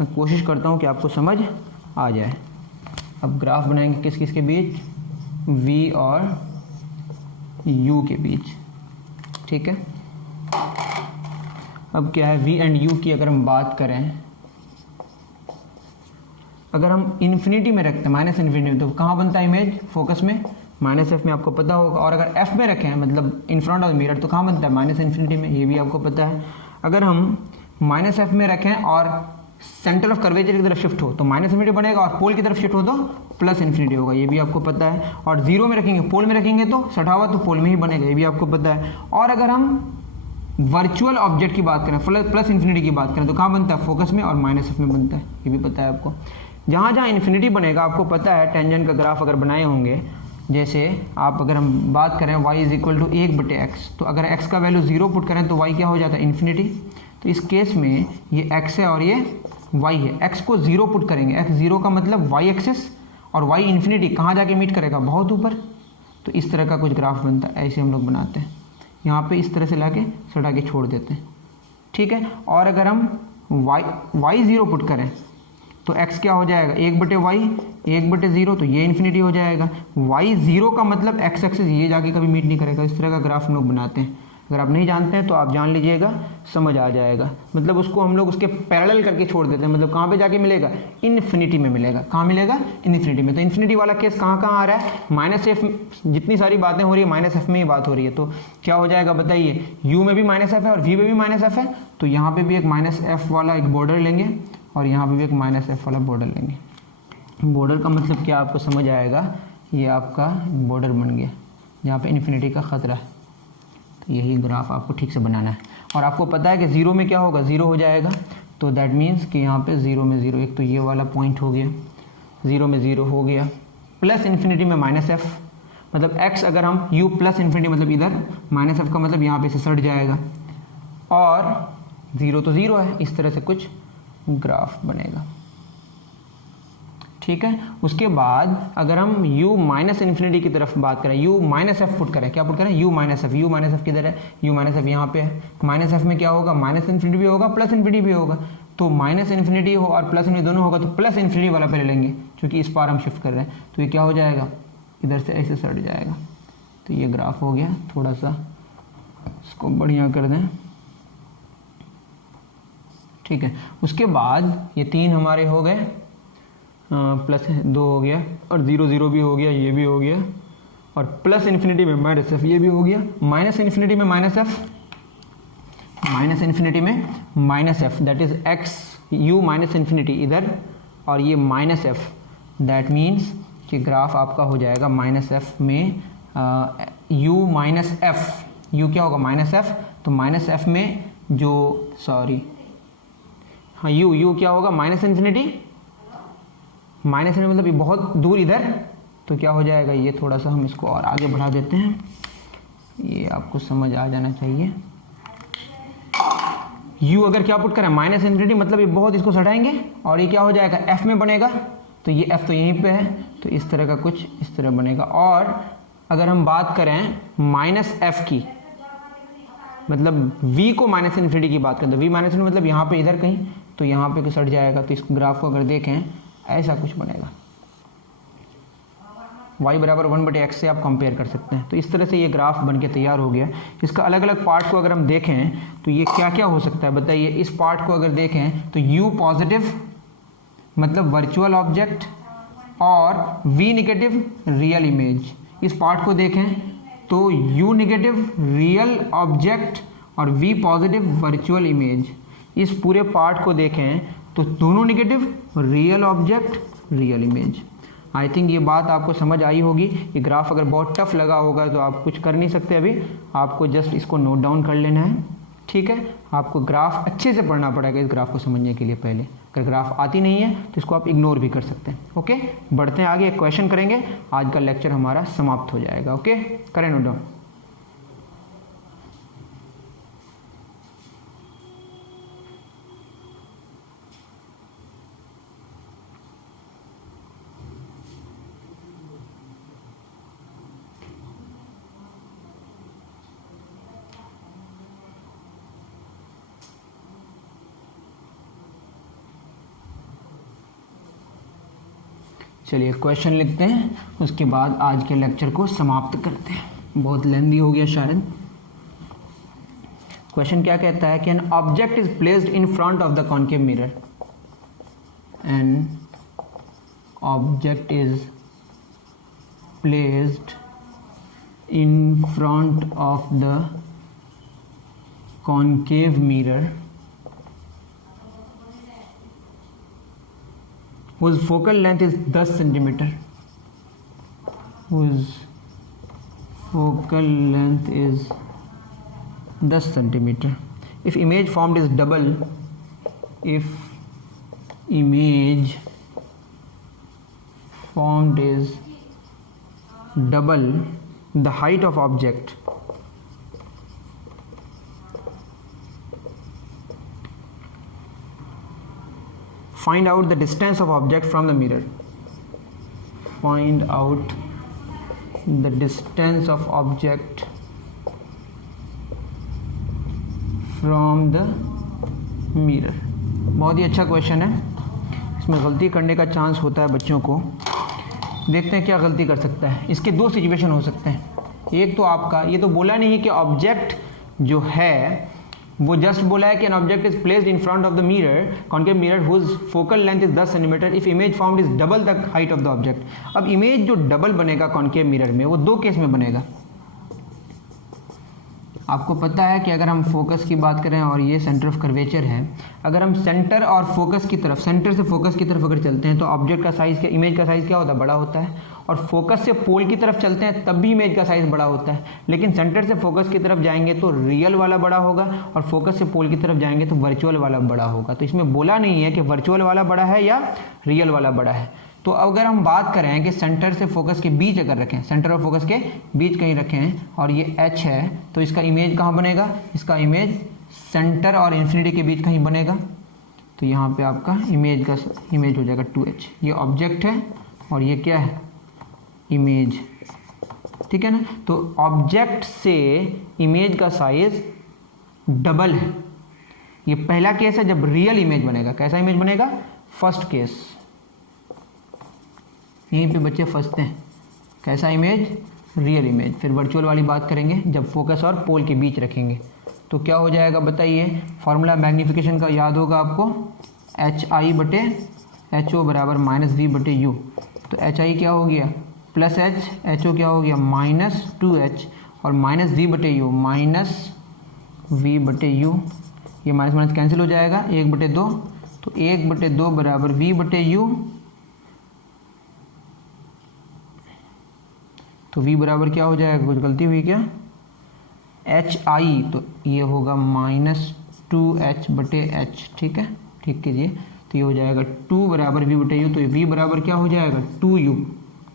मैं कोशिश करता हूँ कि आपको समझ आ जाए। अब ग्राफ बनाएंगे किस किस के बीच, v और u के बीच, ठीक है। अब क्या है, v एंड u की अगर हम बात करें, अगर हम इन्फिनिटी में रखते हैं, माइनस इन्फिनिटी में, तो कहाँ बनता है इमेज, फोकस में, माइनस एफ में, आपको पता होगा। और अगर एफ में रखें मतलब इन फ्रंट ऑफ द मिरर, तो कहाँ बनता है, माइनस इन्फिनिटी में, ये भी आपको पता है। अगर हम माइनस एफ में रखें और सेंटर ऑफ कर्वेचर की तरफ शिफ्ट हो तो माइनस इन्फिनिटी बनेगा, और पोल की तरफ शिफ्ट हो तो प्लस इन्फिनिटी होगा, ये भी आपको पता है। और जीरो में रखेंगे, पोल में रखेंगे तो सटा हुआ तो पोल में ही बनेगा, ये भी आपको पता है। और अगर हम वर्चुअल ऑब्जेक्ट की बात करें, प्लस इन्फिनिटी की बात करें, तो कहाँ बनता है, फोकस में और माइनस एफ में बनता है, ये भी पता है आपको। जहाँ जहाँ इन्फिनिटी बनेगा आपको पता है, टेंजेंट का ग्राफ अगर बनाए होंगे, जैसे आप अगर हम बात करें y is equal to 1/x, तो अगर x का वैल्यू 0 पुट करें तो y क्या हो जाता है, इन्फिनिटी। तो इस केस में ये x है और ये y है, x को 0 पुट करेंगे, x 0 का मतलब y एक्सिस, और y इन्फिनिटी कहाँ जाके मीट करेगा, बहुत ऊपर। तो इस तरह का कुछ ग्राफ बनता है, ऐसे हम लोग बनाते हैं। यहाँ पे इस तरह से लाके सटा के छोड़ देते हैं, ठीक है। और अगर हम y 0 पुट करें तो x क्या हो जाएगा, 1/y, 1/0, तो ये इन्फिनिटी हो जाएगा। y 0 का मतलब x एक्सिस ये जाके कभी मीट नहीं करेगा। इस तरह का ग्राफ हम लोग बनाते हैं। अगर आप नहीं जानते हैं तो आप जान लीजिएगा, समझ आ जाएगा। मतलब उसको हम लोग उसके पैरेलल करके छोड़ देते हैं, मतलब कहाँ पे जाके मिलेगा, इन्फिनिटी में मिलेगा। कहाँ मिलेगा, इन्फिनिटी में। तो इन्फिनिटी वाला केस कहाँ कहाँ आ रहा है, माइनस एफ, जितनी सारी बातें हो रही है माइनस एफ में ही बात हो रही है। तो क्या हो जाएगा बताइए, u में भी माइनस एफ है और v में भी माइनस एफ है, तो यहाँ पे भी एक माइनस एफ वाला एक बॉर्डर लेंगे और यहाँ पे भी एक माइनस एफ वाला बॉर्डर लेंगे। बॉर्डर का मतलब क्या आपको समझ आएगा, ये आपका बॉर्डर बन गया जहाँ पे इन्फिनिटी का खतरा है। तो यही ग्राफ आपको ठीक से बनाना है। और आपको पता है कि जीरो में क्या होगा, जीरो हो जाएगा। तो दैट मीन्स कि यहाँ पे जीरो में जीरो, एक तो ये वाला पॉइंट हो गया, जीरो में जीरो हो गया, प्लस इन्फिनिटी में माइनस एफ, मतलब एक्स अगर हम u प्लस इन्फिनिटी मतलब इधर माइनस एफ का मतलब यहाँ पे से सट जाएगा, और जीरो तो जीरो है, इस तरह से कुछ ग्राफ बनेगा, ठीक है। उसके बाद अगर हम u माइनस इन्फिनिटी की तरफ बात करें, u माइनस एफ पुट करें, क्या पुट करें, u माइनस एफ किधर है, u माइनस एफ यहाँ पे है। माइनस एफ में क्या होगा, माइनस इन्फिनिटी भी होगा प्लस इन्फिनिटी भी होगा। तो माइनस इन्फिनिटी हो और प्लस इन्फिनिटी दोनों होगा, तो प्लस इन्फिनिटी वाला पहले लेंगे क्योंकि इस पार हम शिफ्ट कर रहे हैं। तो ये क्या हो जाएगा, इधर से ऐसे सट जाएगा। तो ये ग्राफ हो गया, थोड़ा सा इसको बढ़िया कर दें, ठीक है। उसके बाद ये तीन हमारे हो गए, प्लस 2 हो गया, और 0 0 भी हो गया, ये भी हो गया, और प्लस इन्फिनिटी में माइनस एफ, ये भी हो गया। माइनस इन्फिनिटी में माइनस एफ, माइनस इन्फिनिटी में minus F, that is x u minus infinity इधर, और ये माइनस एफ, दैट मीन्स कि ग्राफ आपका हो जाएगा माइनस एफ में u माइनस एफ, u क्या होगा, माइनस एफ। तो माइनस एफ में जो, सॉरी, हाँ, u क्या होगा, माइनस इन्फिनिटी, माइनस में मतलब ये बहुत दूर इधर, तो क्या हो जाएगा, ये थोड़ा सा हम इसको और आगे बढ़ा देते हैं, ये आपको समझ आ जाना चाहिए। u अगर क्या पुट करें, माइनस इन्फिनिटी, मतलब ये बहुत, इसको सटाएंगे और ये क्या हो जाएगा, f में बनेगा। तो ये f तो यहीं पे है, तो इस तरह का कुछ इस तरह बनेगा। और अगर हम बात करें माइनस f की, मतलब v को माइनस इन्फिनिटी की बात करें, तो v माइनस इन्फिनिटी मतलब यहाँ पे इधर कहीं, तो यहाँ पे सट जाएगा। तो इस ग्राफ को अगर देखें, ऐसा कुछ बनेगा, y बराबर 1/x से आप कंपेयर कर सकते हैं। तो इस तरह से ये ग्राफ बन के तैयार हो गया। इसका अलग अलग पार्ट को अगर हम देखें तो ये क्या क्या हो सकता है बताइए। इस पार्ट को अगर देखें तो u पॉजिटिव मतलब वर्चुअल ऑब्जेक्ट, और v नेगेटिव रियल इमेज। इस पार्ट को देखें तो u नेगेटिव रियल ऑब्जेक्ट और v पॉजिटिव वर्चुअल इमेज। इस पूरे पार्ट को देखें तो दोनों negative, real object real image. I think ये बात आपको समझ आई होगी। ये ग्राफ अगर बहुत टफ लगा होगा तो आप कुछ कर नहीं सकते, अभी आपको जस्ट इसको नोट डाउन कर लेना है, ठीक है। आपको ग्राफ अच्छे से पढ़ना पड़ेगा इस ग्राफ को समझने के लिए। पहले अगर ग्राफ आती नहीं है तो इसको आप इग्नोर भी कर सकते हैं। ओके, बढ़ते हैं आगे, एक क्वेश्चन करेंगे, आज का लेक्चर हमारा समाप्त हो जाएगा। ओके, करें नोट डाउन। चलिए क्वेश्चन लिखते हैं, उसके बाद आज के लेक्चर को समाप्त करते हैं, बहुत लेंदी हो गया शायद। क्वेश्चन क्या कहता है कि an object is placed in front of the concave mirror, N object is placed in front of the concave mirror whose focal length is 10 centimeter, whose focal length is 10 centimeter. If image formed is double, if image formed is double the height of object, find out the distance of object from the mirror. Find out the distance of object from the mirror. बहुत ही अच्छा question है, इसमें गलती करने का chance होता है बच्चों को। देखते हैं क्या गलती कर सकता है। इसके दो सिचुएशन हो सकते हैं। एक तो आपका ये तो बोला नहीं कि ऑब्जेक्ट जो है वो जस्ट बोला है कि an object is placed in front of the mirror, concave mirror, whose focal length is 10 centimetre, if image formed is double the height of the object. अब इमेज जो डबल बनेगा कॉन्केव मिरर में, वो दो case में बनेगा। आपको पता है कि अगर हम फोकस की बात करें और ये सेंटर ऑफ कर्वेचर है, अगर हम सेंटर और फोकस की तरफ, सेंटर से फोकस की तरफ अगर चलते हैं तो ऑब्जेक्ट का साइज, क्या इमेज का साइज क्या होता है, बड़ा होता है। और फोकस से पोल की तरफ चलते हैं तब भी इमेज का साइज बड़ा होता है। लेकिन सेंटर से फोकस की तरफ जाएंगे तो रियल वाला बड़ा होगा, और फोकस से पोल की तरफ जाएंगे तो वर्चुअल वाला बड़ा होगा। तो इसमें बोला नहीं है कि वर्चुअल वाला बड़ा है या रियल वाला बड़ा है। तो अगर हम बात करें कि सेंटर से फोकस के बीच अगर रखें, सेंटर और फोकस के बीच कहीं रखें और ये h है, तो इसका इमेज कहाँ बनेगा, इसका इमेज सेंटर और इन्फिनिटी के बीच कहीं बनेगा। तो यहाँ पे आपका इमेज का इमेज हो जाएगा 2h। ये ऑब्जेक्ट है और ये क्या है, इमेज, ठीक है ना। तो ऑब्जेक्ट से इमेज का साइज डबल है। ये पहला केस है जब रियल इमेज बनेगा। कैसा इमेज बनेगा, फर्स्ट केस। यहीं पे बच्चे फंसते हैं। कैसा इमेज, रियल इमेज। फिर वर्चुअल वाली बात करेंगे जब फोकस और पोल के बीच रखेंगे। तो क्या हो जाएगा बताइए, फॉर्मूला मैग्नीफिकेशन का याद होगा आपको, HI/HO बराबर -V/U। तो HI क्या हो गया, प्लस H, HO क्या हो गया, -2H, और -V/U, -V/U। ये माइनस माइनस कैंसिल हो जाएगा, 1/2। तो 1/2 बराबर V/U। तो V बराबर क्या हो जाएगा, कुछ गलती हुई क्या, HI, तो ये होगा -2H/H, ठीक है, ठीक कीजिए। तो ये हो जाएगा 2 बराबर V/U। तो V बराबर क्या हो जाएगा, 2U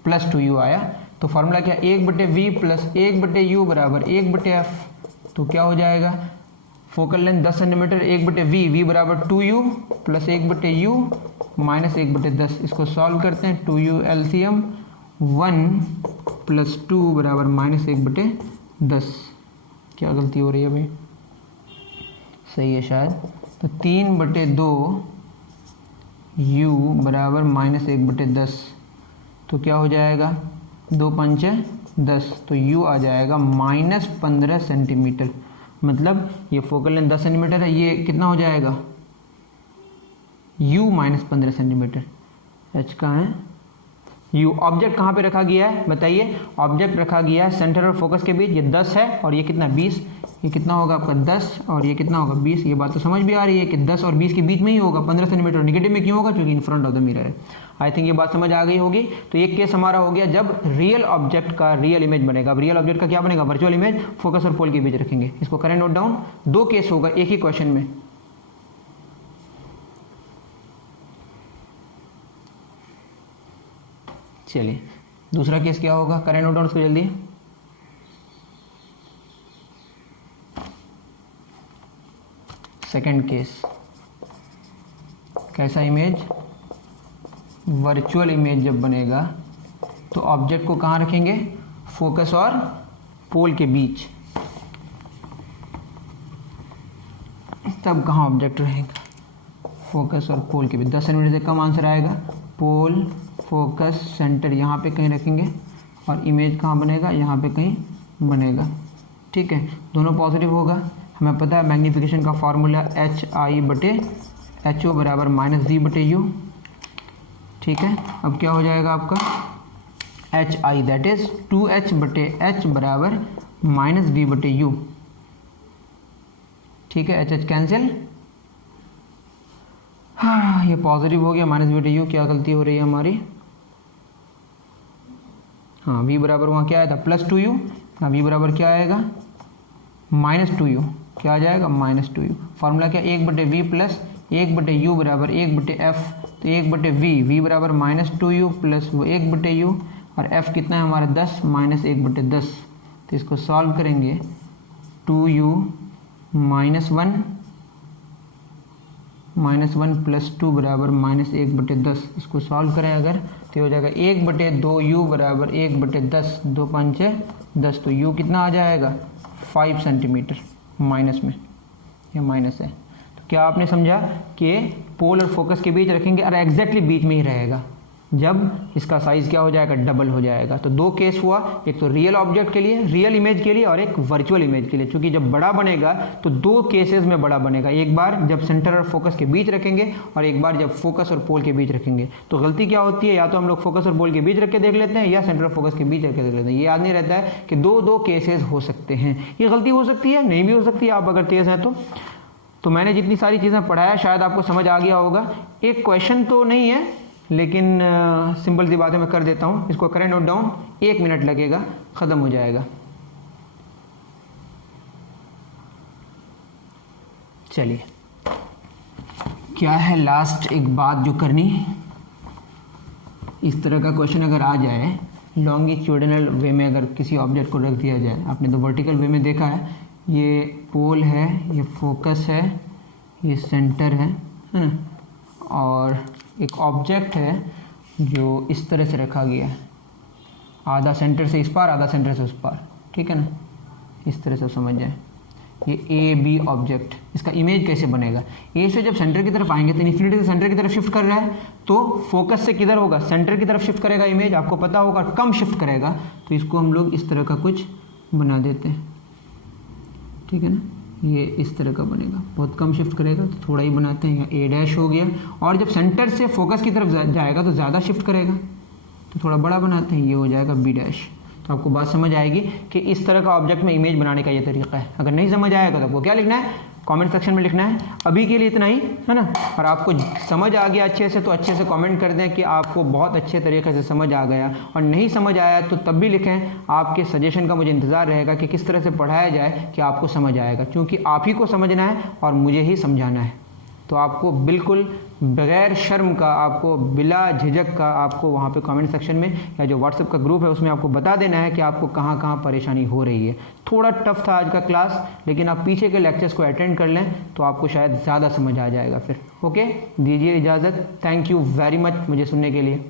प्लस 2U आया। तो फॉर्मूला क्या, 1/V प्लस 1/U बराबर 1/F। तो क्या हो जाएगा, focal length 10 centimetre, 1/V, V बराबर 2U प्लस 1/U माइनस 1/10। इसको सॉल्व करते हैं, 2U LCM 1 प्लस 2 बराबर -1/10। क्या गलती हो रही है भाई, सही है शायद। तो 3/2 U बराबर -1/10। तो क्या हो जाएगा, 2 पंचे 10। तो U आ जाएगा -15 सेंटीमीटर। मतलब ये फोकल लेंथ 10 सेंटीमीटर है, ये कितना हो जाएगा, U -15 सेंटीमीटर। H कहाँ है, U। ऑब्जेक्ट कहाँ पे रखा गया है बताइए, ऑब्जेक्ट रखा गया है सेंटर और फोकस के बीच। ये 10 है और ये कितना 20। ये कितना होगा आपका 10 और ये कितना होगा 20। ये बात तो समझ भी आ रही है कि 10 और 20 के बीच में ही होगा 15 सेंटीमीटर। निगेटिव में क्यों होगा, क्योंकि in front of the mirror है। आई थिंक ये बात समझ आ गई होगी। तो एक केस हमारा हो गया जब रियल ऑब्जेक्ट का रियल इमेज बनेगा। अब रियल ऑब्जेक्ट का क्या बनेगा, वर्चुअल इमेज, फोकस और पोल के बीच रखेंगे। इसको करें नोट डाउन। 2 केस होगा एक ही क्वेश्चन में। चलिए दूसरा केस क्या होगा, करें नोट डाउन उसको जल्दी। सेकंड केस, कैसा इमेज, वर्चुअल इमेज जब बनेगा तो ऑब्जेक्ट को कहाँ रखेंगे, फोकस और पोल के बीच। तब कहाँ ऑब्जेक्ट रहेगा, फोकस और पोल के बीच। 10 सेंटीमीटर से कम आंसर आएगा, पोल फोकस सेंटर यहाँ पे कहीं रखेंगे और इमेज कहाँ बनेगा, यहाँ पे कहीं बनेगा। ठीक है, दोनों पॉजिटिव होगा। हमें पता है मैग्नीफिकेशन का फार्मूला HI/HO बराबर -V/U। ठीक है, अब क्या हो जाएगा आपका HI दैट इज 2H/H बराबर -V/U। ठीक है, HH कैंसिल, हाँ ये पॉजिटिव हो गया, -V/U। क्या गलती हो रही है हमारी, हाँ V बराबर वहाँ क्या आया था +2U, हाँ V बराबर क्या आएगा -2U। क्या आ जाएगा -2U। फार्मूला क्या 1/V प्लस 1/U बराबर 1/F, तो 1/V, V बराबर -2U प्लस वो 1/U, और F कितना है हमारा 10 -1/10। तो इसको सॉल्व करेंगे 2U -1 प्लस 2 बराबर -1/10। इसको सॉल्व करें अगर तो हो जाएगा 1/2U बराबर 1/10, 2 5 10। तो U कितना आ जाएगा 5 सेंटीमीटर, माइनस में, ये माइनस है। तो क्या आपने समझा कि पोल और फोकस के बीच रखेंगे और एग्जैक्टली बीच में ही रहेगा जब इसका साइज़ क्या हो जाएगा, डबल हो जाएगा। तो दो केस हुआ, एक तो रियल ऑब्जेक्ट के लिए, रियल इमेज के लिए, और एक वर्चुअल इमेज के लिए। क्योंकि जब बड़ा बनेगा तो दो केसेस में बड़ा बनेगा, एक बार जब सेंटर और फोकस के बीच रखेंगे और एक बार जब फोकस और पोल के बीच रखेंगे। तो गलती क्या होती है, या तो हम लोग फोकस और पोल के बीच रख के देख लेते हैं या सेंटर और फोकस के बीच रख के देख लेते हैं। ये याद नहीं रहता है कि दो केसेस हो सकते हैं। ये गलती हो सकती है, नहीं भी हो सकती है, आप अगर तेज़ हैं तो मैंने जितनी सारी चीज़ें पढ़ाया शायद आपको समझ आ गया होगा। एक क्वेश्चन तो नहीं है, लेकिन सिंपल सी बातें मैं कर देता हूँ। इसको करें नोट डाउन, 1 मिनट लगेगा, ख़त्म हो जाएगा। चलिए, क्या है लास्ट एक बात जो करनी, इस तरह का क्वेश्चन अगर आ जाए लॉन्गिट्यूडिनल वे में, अगर किसी ऑब्जेक्ट को रख दिया जाए, आपने तो वर्टिकल वे में देखा है, ये पोल है, ये फोकस है, ये सेंटर है ना, और एक ऑब्जेक्ट है जो इस तरह से रखा गया है, आधा सेंटर से इस पार आधा सेंटर से उस पार। ठीक है ना, इस तरह से समझ जाए। ये AB ऑब्जेक्ट, इसका इमेज कैसे बनेगा, A से जब सेंटर की तरफ आएंगे तो इन्फिनिटी से सेंटर की तरफ शिफ्ट कर रहा है, तो फोकस से किधर होगा, सेंटर की तरफ शिफ्ट करेगा इमेज, आपको पता होगा, कम शिफ्ट करेगा। तो इसको हम लोग इस तरह का कुछ बना देते हैं। ठीक है ना, ये इस तरह का बनेगा, बहुत कम शिफ्ट करेगा तो थोड़ा ही बनाते हैं, या A' हो गया। और जब सेंटर से फोकस की तरफ जाएगा तो ज़्यादा शिफ्ट करेगा, तो थोड़ा बड़ा बनाते हैं, ये हो जाएगा B'। तो आपको बात समझ आएगी कि इस तरह का ऑब्जेक्ट में इमेज बनाने का ये तरीका है। अगर नहीं समझ आएगा तो आपको क्या लिखना है, कमेंट सेक्शन में लिखना है। अभी के लिए इतना ही है ना, और आपको समझ आ गया अच्छे से तो अच्छे से कमेंट कर दें कि आपको बहुत अच्छे तरीके से समझ आ गया, और नहीं समझ आया तो तब भी लिखें। आपके सजेशन का मुझे इंतज़ार रहेगा कि किस तरह से पढ़ाया जाए कि आपको समझ आएगा, क्योंकि आप ही को समझना है और मुझे ही समझाना है। तो आपको बिल्कुल बग़ैर शर्म का, आपको बिला झिझक का, आपको वहाँ पे कमेंट सेक्शन में या जो व्हाट्सएप का ग्रुप है उसमें आपको बता देना है कि आपको कहाँ कहाँ परेशानी हो रही है। थोड़ा टफ था आज का क्लास, लेकिन आप पीछे के लेक्चर्स को अटेंड कर लें तो आपको शायद ज़्यादा समझ आ जाएगा फिर। ओके, दीजिए इजाज़त। थैंक यू वेरी मच मुझे सुनने के लिए।